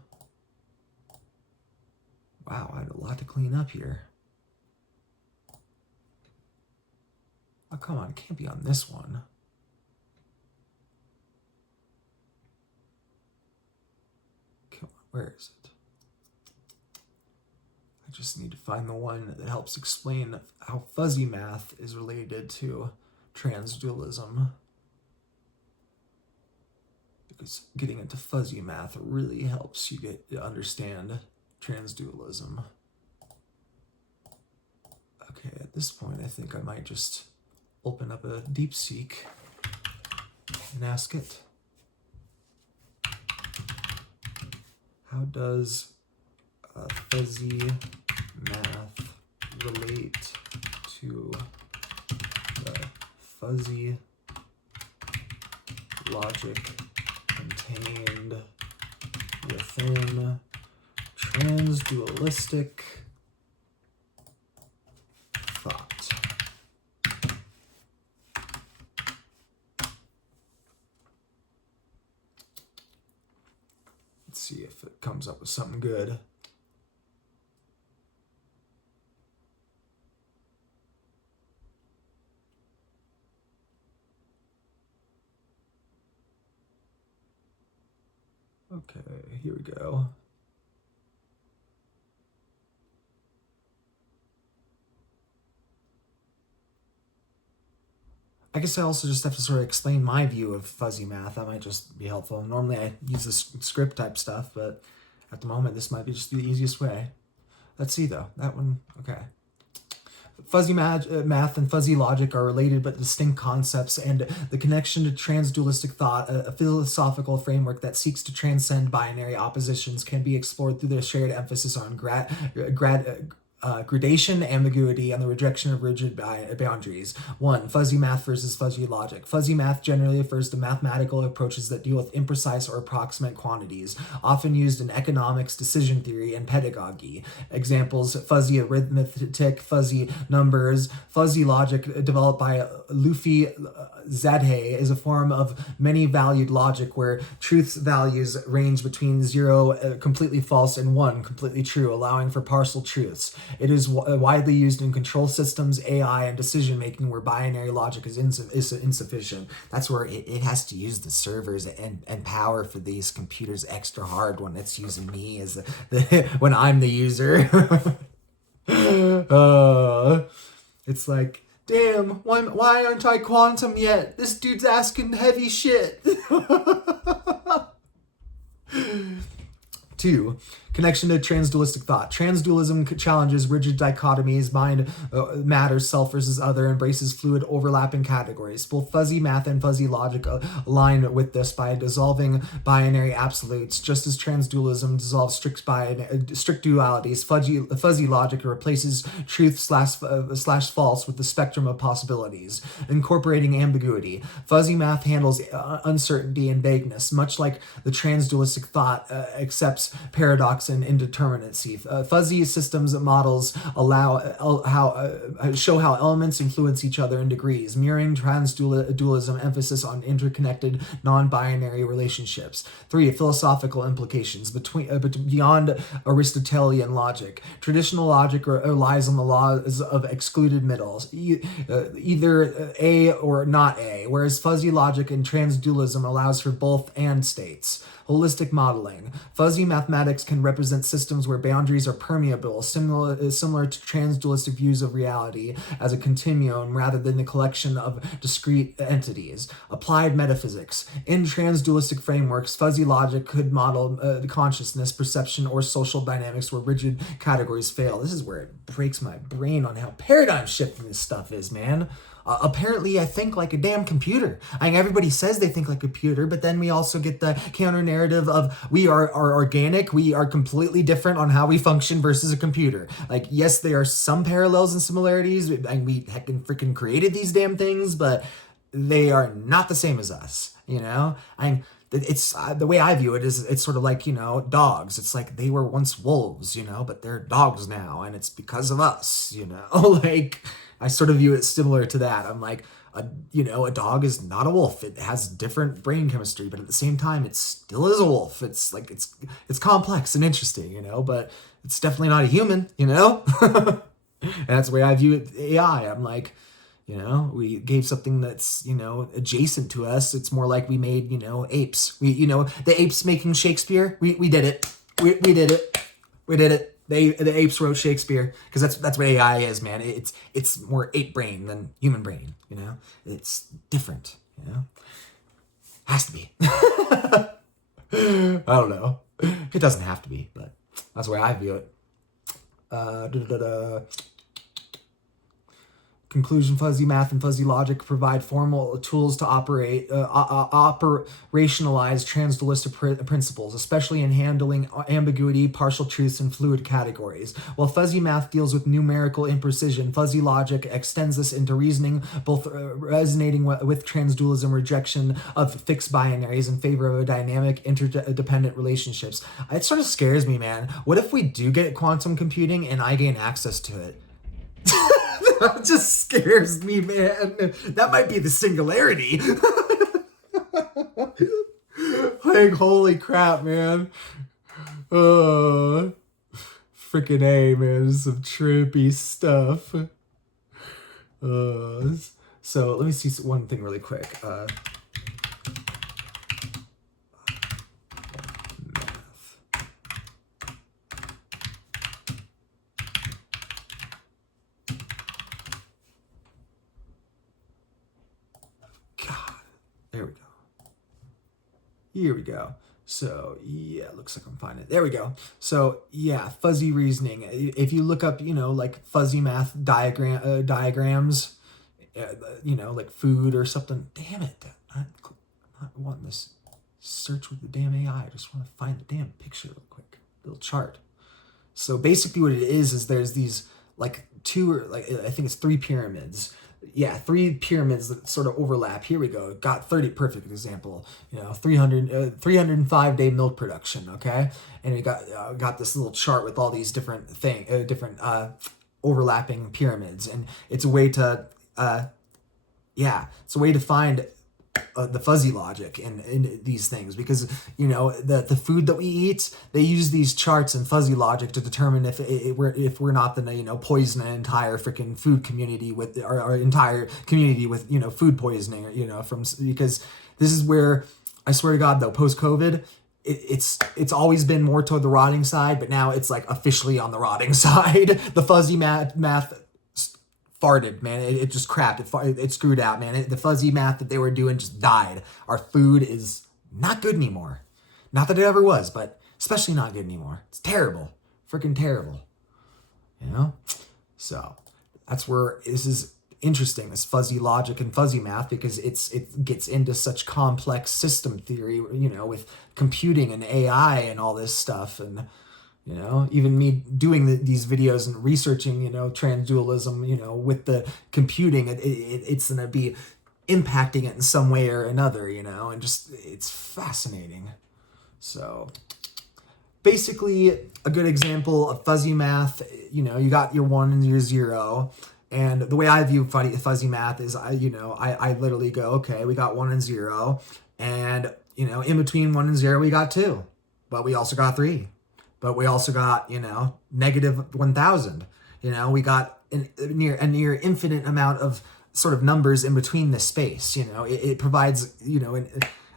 Wow, I had a lot to clean up here. Oh, come on, it can't be on this one. Where is it? I just need to find the one that helps explain how fuzzy math is related to transdualism. Because getting into fuzzy math really helps you understand transdualism. Okay, at this point, I think I might just open up a DeepSeek and ask it, how does fuzzy math relate to the fuzzy logic contained within transdualistic thought? Let's see if it comes up with something good. Okay, here we go. I guess I also just have to sort of explain my view of fuzzy math. That might just be helpful. Normally I use this script type stuff, but at the moment this might be just the easiest way. Let's see though, that one, okay. Fuzzy math and fuzzy logic are related but distinct concepts, and the connection to transdualistic thought, a philosophical framework that seeks to transcend binary oppositions, can be explored through the shared emphasis on gradation, ambiguity, and the rejection of rigid boundaries. 1. Fuzzy math versus fuzzy logic. Fuzzy math generally refers to mathematical approaches that deal with imprecise or approximate quantities, often used in economics, decision theory, and pedagogy. Examples: fuzzy arithmetic, fuzzy numbers. Fuzzy logic, developed by Luffy Zadhe, is a form of many-valued logic where truth's values range between 0, completely false, and 1, completely true, allowing for partial truths. It is widely used in control systems, AI, and decision-making where binary logic is insufficient. That's where it has to use the servers and power for these computers extra hard when it's using me as when I'm the user. It's like, damn, why aren't I quantum yet? This dude's asking heavy shit. 2. Connection to transdualistic thought. Transdualism challenges rigid dichotomies, mind, matter, self versus other, embraces fluid overlapping categories. Both fuzzy math and fuzzy logic align with this by dissolving binary absolutes, just as transdualism dissolves strict dualities. Fuzzy logic replaces truth slash false with the spectrum of possibilities, incorporating ambiguity. Fuzzy math handles uncertainty and vagueness, much like the transdualistic thought accepts paradox and indeterminacy. Fuzzy systems models show how elements influence each other in degrees, mirroring transdualism emphasis on interconnected non-binary relationships. 3. Philosophical implications beyond Aristotelian logic. Traditional logic relies on the laws of excluded middles, either A or not A, whereas fuzzy logic and transdualism allows for both and states. Holistic modeling. Fuzzy mathematics can represent systems where boundaries are permeable, similar to transdualistic views of reality as a continuum rather than a collection of discrete entities. Applied metaphysics. In transdualistic frameworks, fuzzy logic could model consciousness, perception, or social dynamics where rigid categories fail. This is where it breaks my brain on how paradigm shifting this stuff is, man. Apparently I think like a damn computer. I mean, everybody says they think like a computer, but then we also get the counter narrative of we are organic, we are completely different on how we function versus a computer. Like, yes, there are some parallels and similarities, and we heckin' freaking created these damn things, but they are not the same as us, you know? It's the way I view it is it's sort of like, you know, dogs. It's like they were once wolves, you know, but they're dogs now, and it's because of us, you know? Like, I sort of view it similar to that. I'm like, a dog is not a wolf. It has different brain chemistry, but at the same time, it still is a wolf. It's like, it's complex and interesting, you know, but it's definitely not a human, you know? And that's the way I view it, AI. I'm like, you know, we gave something that's, you know, adjacent to us. It's more like we made, you know, apes. The apes making Shakespeare. We did it. We did it. We did it. The apes wrote Shakespeare because that's what AI is, man. It's more ape brain than human brain. You know, it's different. You know, has to be. I don't know. It doesn't have to be, but that's the way I view it. Conclusion: fuzzy math and fuzzy logic provide formal tools to operationalize transdualistic principles, especially in handling ambiguity, partial truths, and fluid categories. While fuzzy math deals with numerical imprecision, fuzzy logic extends this into reasoning, both resonating with transdualism rejection of fixed binaries in favor of a dynamic, interdependent relationships. It sort of scares me, man. What if we do get quantum computing and I gain access to it? That just scares me, man. That might be the singularity. Like, holy crap, man. Freaking A, man. This is some trippy stuff. So let me see one thing really quick. Here we go. So, yeah, looks like I'm finding it. There we go. So, yeah, fuzzy reasoning. If you look up, like fuzzy math diagrams, like food or something. Damn it. I'm not wanting this search with the damn AI. I just want to find the damn picture real quick. Little chart. So, basically what it is there's these, like, I think it's 3 pyramids. Yeah, 3 pyramids that sort of overlap. Here we go. Got 30, perfect example. 305-day milk production. Okay, and we got this little chart with all these different overlapping pyramids, and it's a way to find the fuzzy logic in these things, because the food that we eat, they use these charts and fuzzy logic to determine if we're not the poison an entire freaking food community with our entire community with food poisoning, because this is where, I swear to God though, post-COVID, it's always been more toward the rotting side, but now it's like officially on the rotting side. The fuzzy math farted, man. It just crapped. It screwed out, man. The fuzzy math that they were doing just died. Our food is not good anymore. Not that it ever was, but especially not good anymore. It's terrible. Freaking terrible. So that's where this is interesting, this fuzzy logic and fuzzy math, because it gets into such complex system theory, with computing and AI and all this stuff. And even me doing these videos and researching, transdualism, with the computing, it's going to be impacting it in some way or another, and just, it's fascinating. So basically a good example of fuzzy math, you got your 1 and your 0. And the way I view fuzzy math is, I literally go, okay, we got 1 and 0. And, in between 1 and 0, we got 2. But we also got 3. But we also got, negative 1,000. We got a near infinite amount of sort of numbers in between this space. It provides,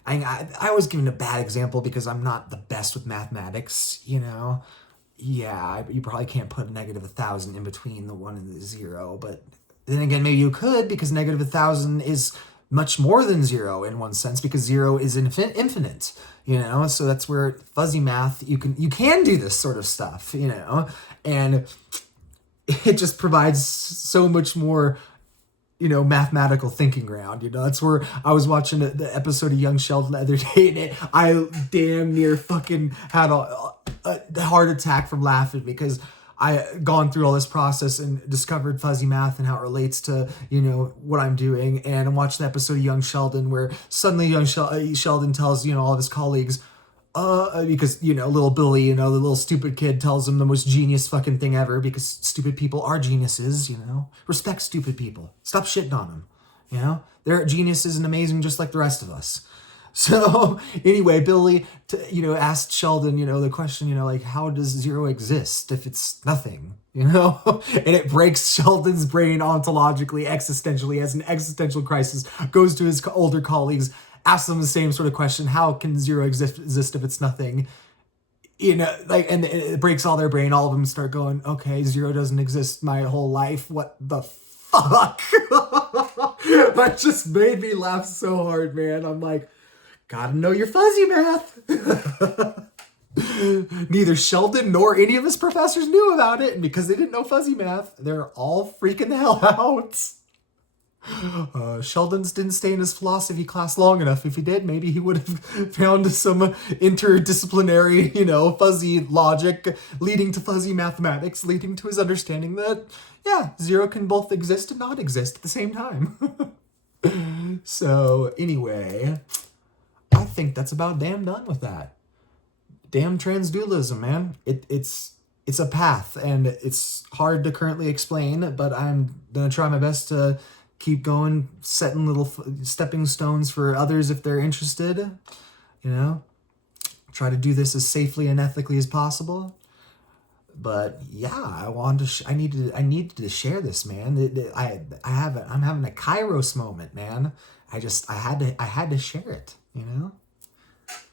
I always give a bad example because I'm not the best with mathematics, Yeah, you probably can't put a negative 1,000 in between the 1 and the 0. But then again, maybe you could, because negative 1,000 is much more than 0 in one sense, because 0 is infinite. So that's where fuzzy math, you can do this sort of stuff, and it just provides so much more, mathematical thinking ground. That's where I was watching the episode of Young Sheldon the other day, and I damn near fucking had a heart attack from laughing, because I gone through all this process and discovered fuzzy math and how it relates to, what I'm doing. And I watched the episode of Young Sheldon where suddenly Young Sheldon tells, all of his colleagues, because, little Billy, the little stupid kid tells him the most genius fucking thing ever, because stupid people are geniuses, respect stupid people. Stop shitting on them, they're geniuses and amazing just like the rest of us. So anyway, Billy, asked Sheldon, the question, like, how does 0 exist if it's nothing, and it breaks Sheldon's brain ontologically, existentially, as an existential crisis, goes to his older colleagues, asks them the same sort of question, how can 0 exist if it's nothing? you know, like, and it breaks all their brain. All of them start going, okay, zero doesn't exist my whole life. What the fuck? That just made me laugh so hard, man. I'm like, gotta know your fuzzy math. Neither Sheldon nor any of his professors knew about it, and because they didn't know fuzzy math, they're all freaking the hell out. Sheldon's didn't stay in his philosophy class long enough. If he did, maybe he would have found some interdisciplinary, fuzzy logic leading to fuzzy mathematics, leading to his understanding that, yeah, zero can both exist and not exist at the same time. So, anyway, I think that's about damn done with that. Damn transdualism, man. It's a path, and it's hard to currently explain, but I'm gonna try my best to keep going, setting little stepping stones for others if they're interested. Try to do this as safely and ethically as possible. But yeah, I needed to share this, man. I'm having a Kairos moment, man. I had to share it.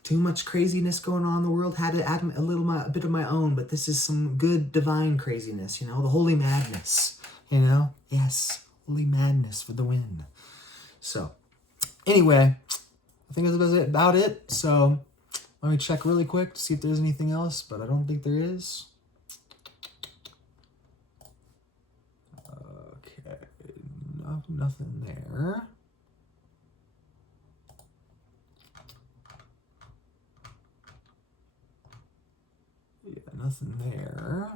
Too much craziness going on in the world. Had to add a bit of my own, but this is some good divine craziness, the holy madness, Yes, holy madness for the win. So, anyway, I think that's about it. So, let me check really quick to see if there's anything else, but I don't think there is. Okay, nothing there. Nothing there.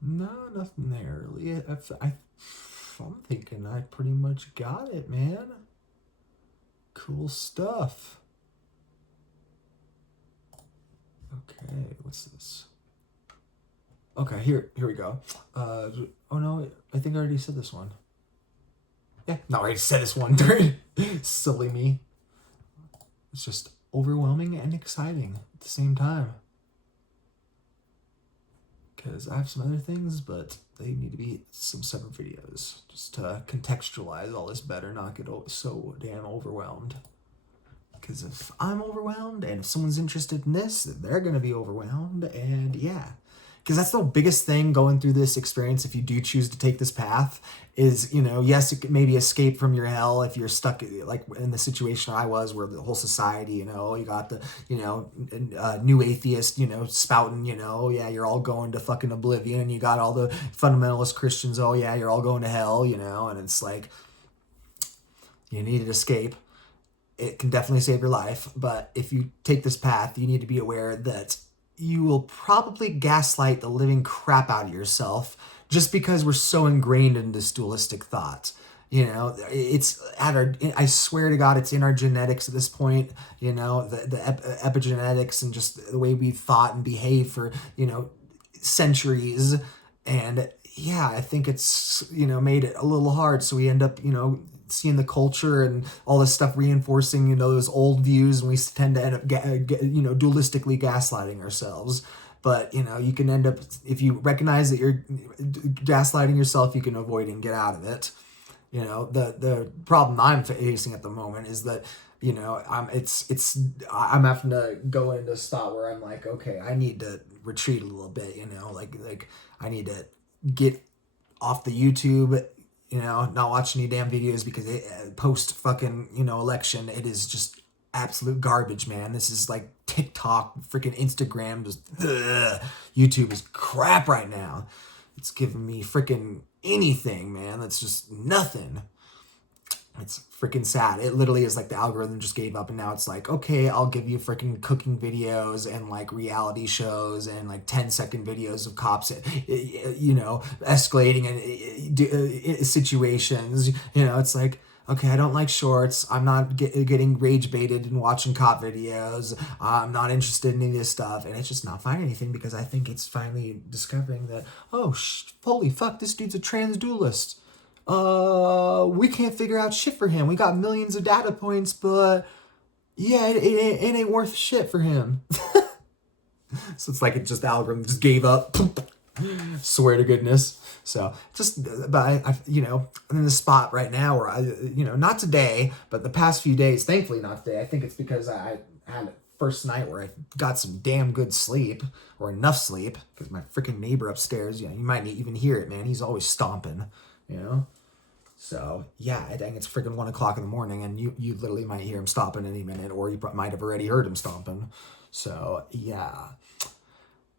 No, nothing there. I'm thinking I pretty much got it, man. Cool stuff. Okay, what's this? Okay, here we go. Oh no, I think I already said this one. Yeah, no, I already said this one. Silly me. It's just overwhelming and exciting at the same time. Because I have some other things, but they need to be some separate videos. Just to contextualize all this better, not get so damn overwhelmed. Because if I'm overwhelmed, and if someone's interested in this, they're going to be overwhelmed, and yeah. Because that's the biggest thing going through this experience, if you do choose to take this path, is, yes, it could maybe escape from your hell if you're stuck, like in the situation I was, where the whole society, you got the, new atheist, spouting, yeah, you're all going to fucking oblivion, and you got all the fundamentalist Christians, oh yeah, you're all going to hell, and it's like, you need to escape. It can definitely save your life, but if you take this path, you need to be aware that you will probably gaslight the living crap out of yourself just because we're so ingrained in this dualistic thought. It's I swear to God, it's in our genetics at this point, the epigenetics and just the way we've thought and behaved for, centuries. And yeah, I think it's, made it a little hard. So we end up, seeing the culture and all this stuff reinforcing, those old views, and we tend to end up, dualistically gaslighting ourselves. But, you can end up, if you recognize that you're gaslighting yourself, you can avoid and get out of it. The problem I'm facing at the moment is that, I'm having to go into a spot where I'm like, okay, I need to retreat a little bit, like I need to get off the YouTube, not watch any damn videos, because post fucking, election, it is just absolute garbage, man. This is like TikTok, freaking Instagram, just YouTube is crap right now. It's giving me freaking anything, man. That's just nothing. It's freaking sad. It literally is like the algorithm just gave up, and now it's like, okay, I'll give you freaking cooking videos and like reality shows and like 10-second videos of cops, escalating in situations. It's like, okay, I don't like shorts. I'm not getting rage baited and watching cop videos. I'm not interested in any of this stuff. And it's just not finding anything, because I think it's finally discovering that, holy fuck, this dude's a transdualist. We can't figure out shit for him. We got millions of data points, but yeah, it ain't worth shit for him. So it's like the algorithm just gave up. Swear to goodness. So just, but I'm in the spot right now where not today, but the past few days, thankfully not today. I think it's because I had a first night where I got some damn good sleep, or enough sleep, because my freaking neighbor upstairs, you might even hear it, man. He's always stomping, So yeah, I think it's freaking 1 o'clock in the morning, and you literally might hear him stomping any minute, or you might have already heard him stomping. So yeah.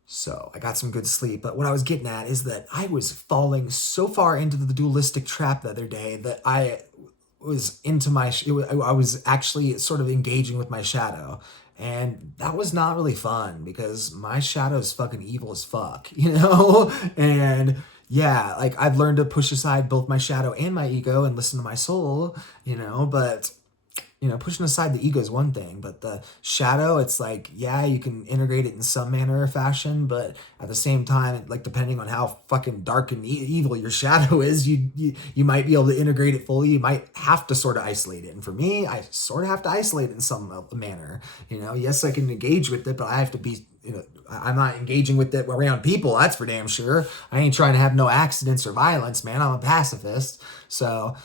So I got some good sleep, but what I was getting at is that I was falling so far into the dualistic trap the other day that I was I was actually sort of engaging with my shadow. And that was not really fun, because my shadow is fucking evil as fuck, And yeah, like I've learned to push aside both my shadow and my ego and listen to my soul, but pushing aside the ego is one thing, but the shadow, it's like, yeah, you can integrate it in some manner or fashion, but at the same time, like, depending on how fucking dark and evil your shadow is, you might be able to integrate it fully. You might have to sort of isolate it. And for me, I sort of have to isolate it in some manner. Yes, I can engage with it, but I have to be, I'm not engaging with it around people. That's for damn sure. I ain't trying to have no accidents or violence, man. I'm a pacifist. So,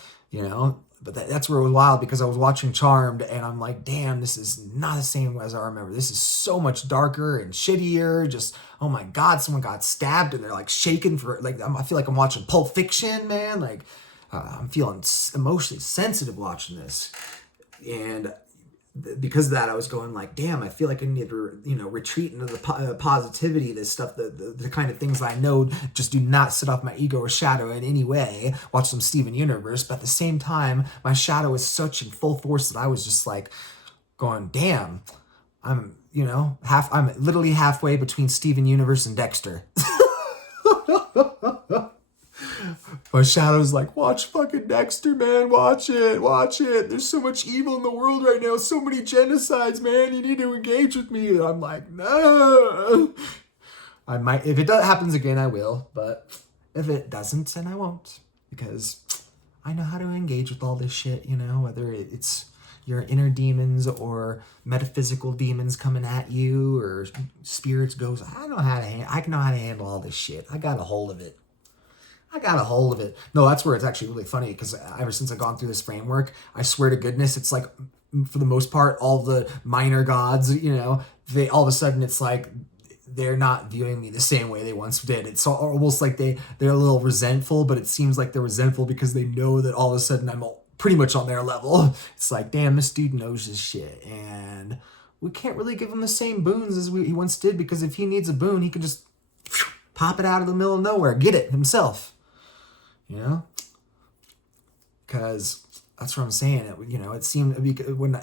but that's where it was wild, because I was watching Charmed and I'm like, damn, this is not the same as I remember. This is so much darker and shittier. Just, oh my God, someone got stabbed and they're like shaking I feel like I'm watching Pulp Fiction, man. Like, I'm feeling emotionally sensitive watching this. And because of that, I was going like, damn, I feel like I need to, retreat into the positivity, this stuff, the kind of things I know just do not set off my ego or shadow in any way. Watch some Steven Universe, but at the same time, my shadow is such in full force that I was just like going, damn, I'm literally halfway between Steven Universe and Dexter. My shadow's like, watch fucking Dexter, man. Watch it. There's so much evil in the world right now. So many genocides, man. You need to engage with me. And I'm like, no. I might, if it happens again, I will. But if it doesn't, then I won't. Because I know how to engage with all this shit, whether it's your inner demons or metaphysical demons coming at you, or spirits, ghosts. I know how to handle all this shit. I got a hold of it. No, that's where it's actually really funny, because ever since I've gone through this framework, I swear to goodness, it's like, for the most part, all the minor gods, they all of a sudden, it's like they're not viewing me the same way they once did. It's almost like they're a little resentful, but it seems like they're resentful because they know that all of a sudden I'm pretty much on their level. It's like, damn, this dude knows his shit, and we can't really give him the same boons as he once did, because if he needs a boon, he can just pop it out of the middle of nowhere, get it himself. Because that's what I'm saying. It seemed, when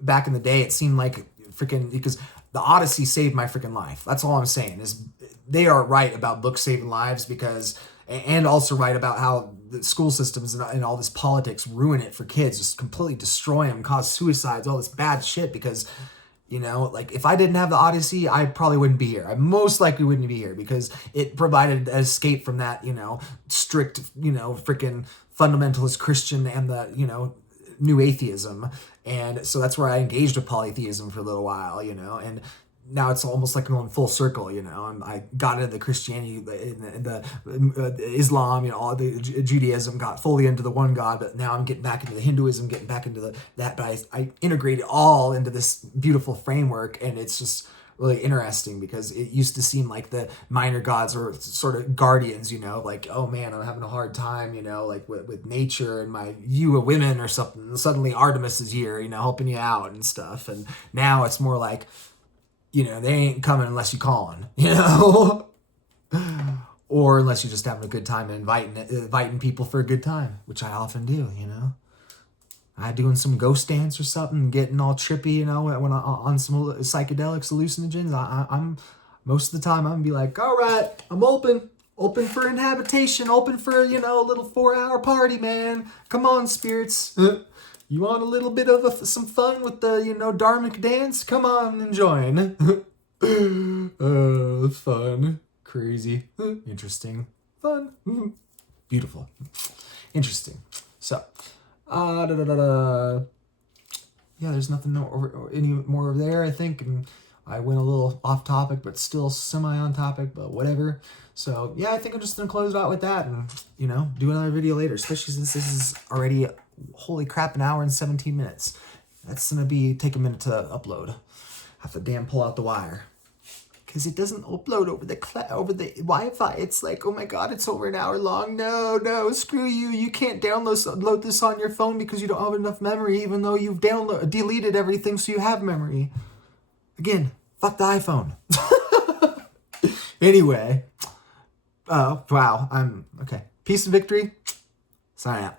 back in the day, it seemed like freaking, because the Odyssey saved my freaking life. That's all I'm saying, is they are right about books saving lives, because, and also right about how the school systems and all this politics ruin it for kids, just completely destroy them, cause suicides, all this bad shit, because like, if I didn't have the Odyssey, I probably wouldn't be here. I most likely wouldn't be here, because it provided an escape from that, strict, freaking fundamentalist Christian and the, new atheism. And so that's where I engaged with polytheism for a little while, and now it's almost like going full circle, and I got into the Christianity, the Islam, all the Judaism, got fully into the one God, but now I'm getting back into the Hinduism, getting back into that, but I integrate it all into this beautiful framework, and it's just really interesting, because it used to seem like the minor gods were sort of guardians, like, oh man, I'm having a hard time, like with nature and my view of women or something, and suddenly Artemis is here, helping you out and stuff, and now it's more like, they ain't coming unless you calling, or unless you're just having a good time and inviting people for a good time, which I often do, I doing some ghost dance or something, getting all trippy, when on some psychedelics, hallucinogens. I'm most of the time I'm gonna be like, all right, I'm open for inhabitation, open for, a little 4-hour party, man. Come on, spirits. You want a little bit of some fun with the, dharmic dance? Come on and join. Fun. Crazy. Interesting. Fun. Beautiful. Interesting. So, yeah, there's nothing any more over there, I think. And I went a little off topic, but still semi on topic, but whatever. So yeah, I think I'm just gonna close it out with that, and do another video later, especially since this is already, holy crap, an hour and 17 minutes. That's gonna take a minute to upload. Have to damn pull out the wire, because it doesn't upload over the Wi-Fi. It's like, oh my god, it's over an hour long. No, screw you. You can't load this on your phone because you don't have enough memory, even though you've deleted everything so you have memory. Again, fuck the iPhone. Anyway, wow, okay. Peace and victory. Sign out.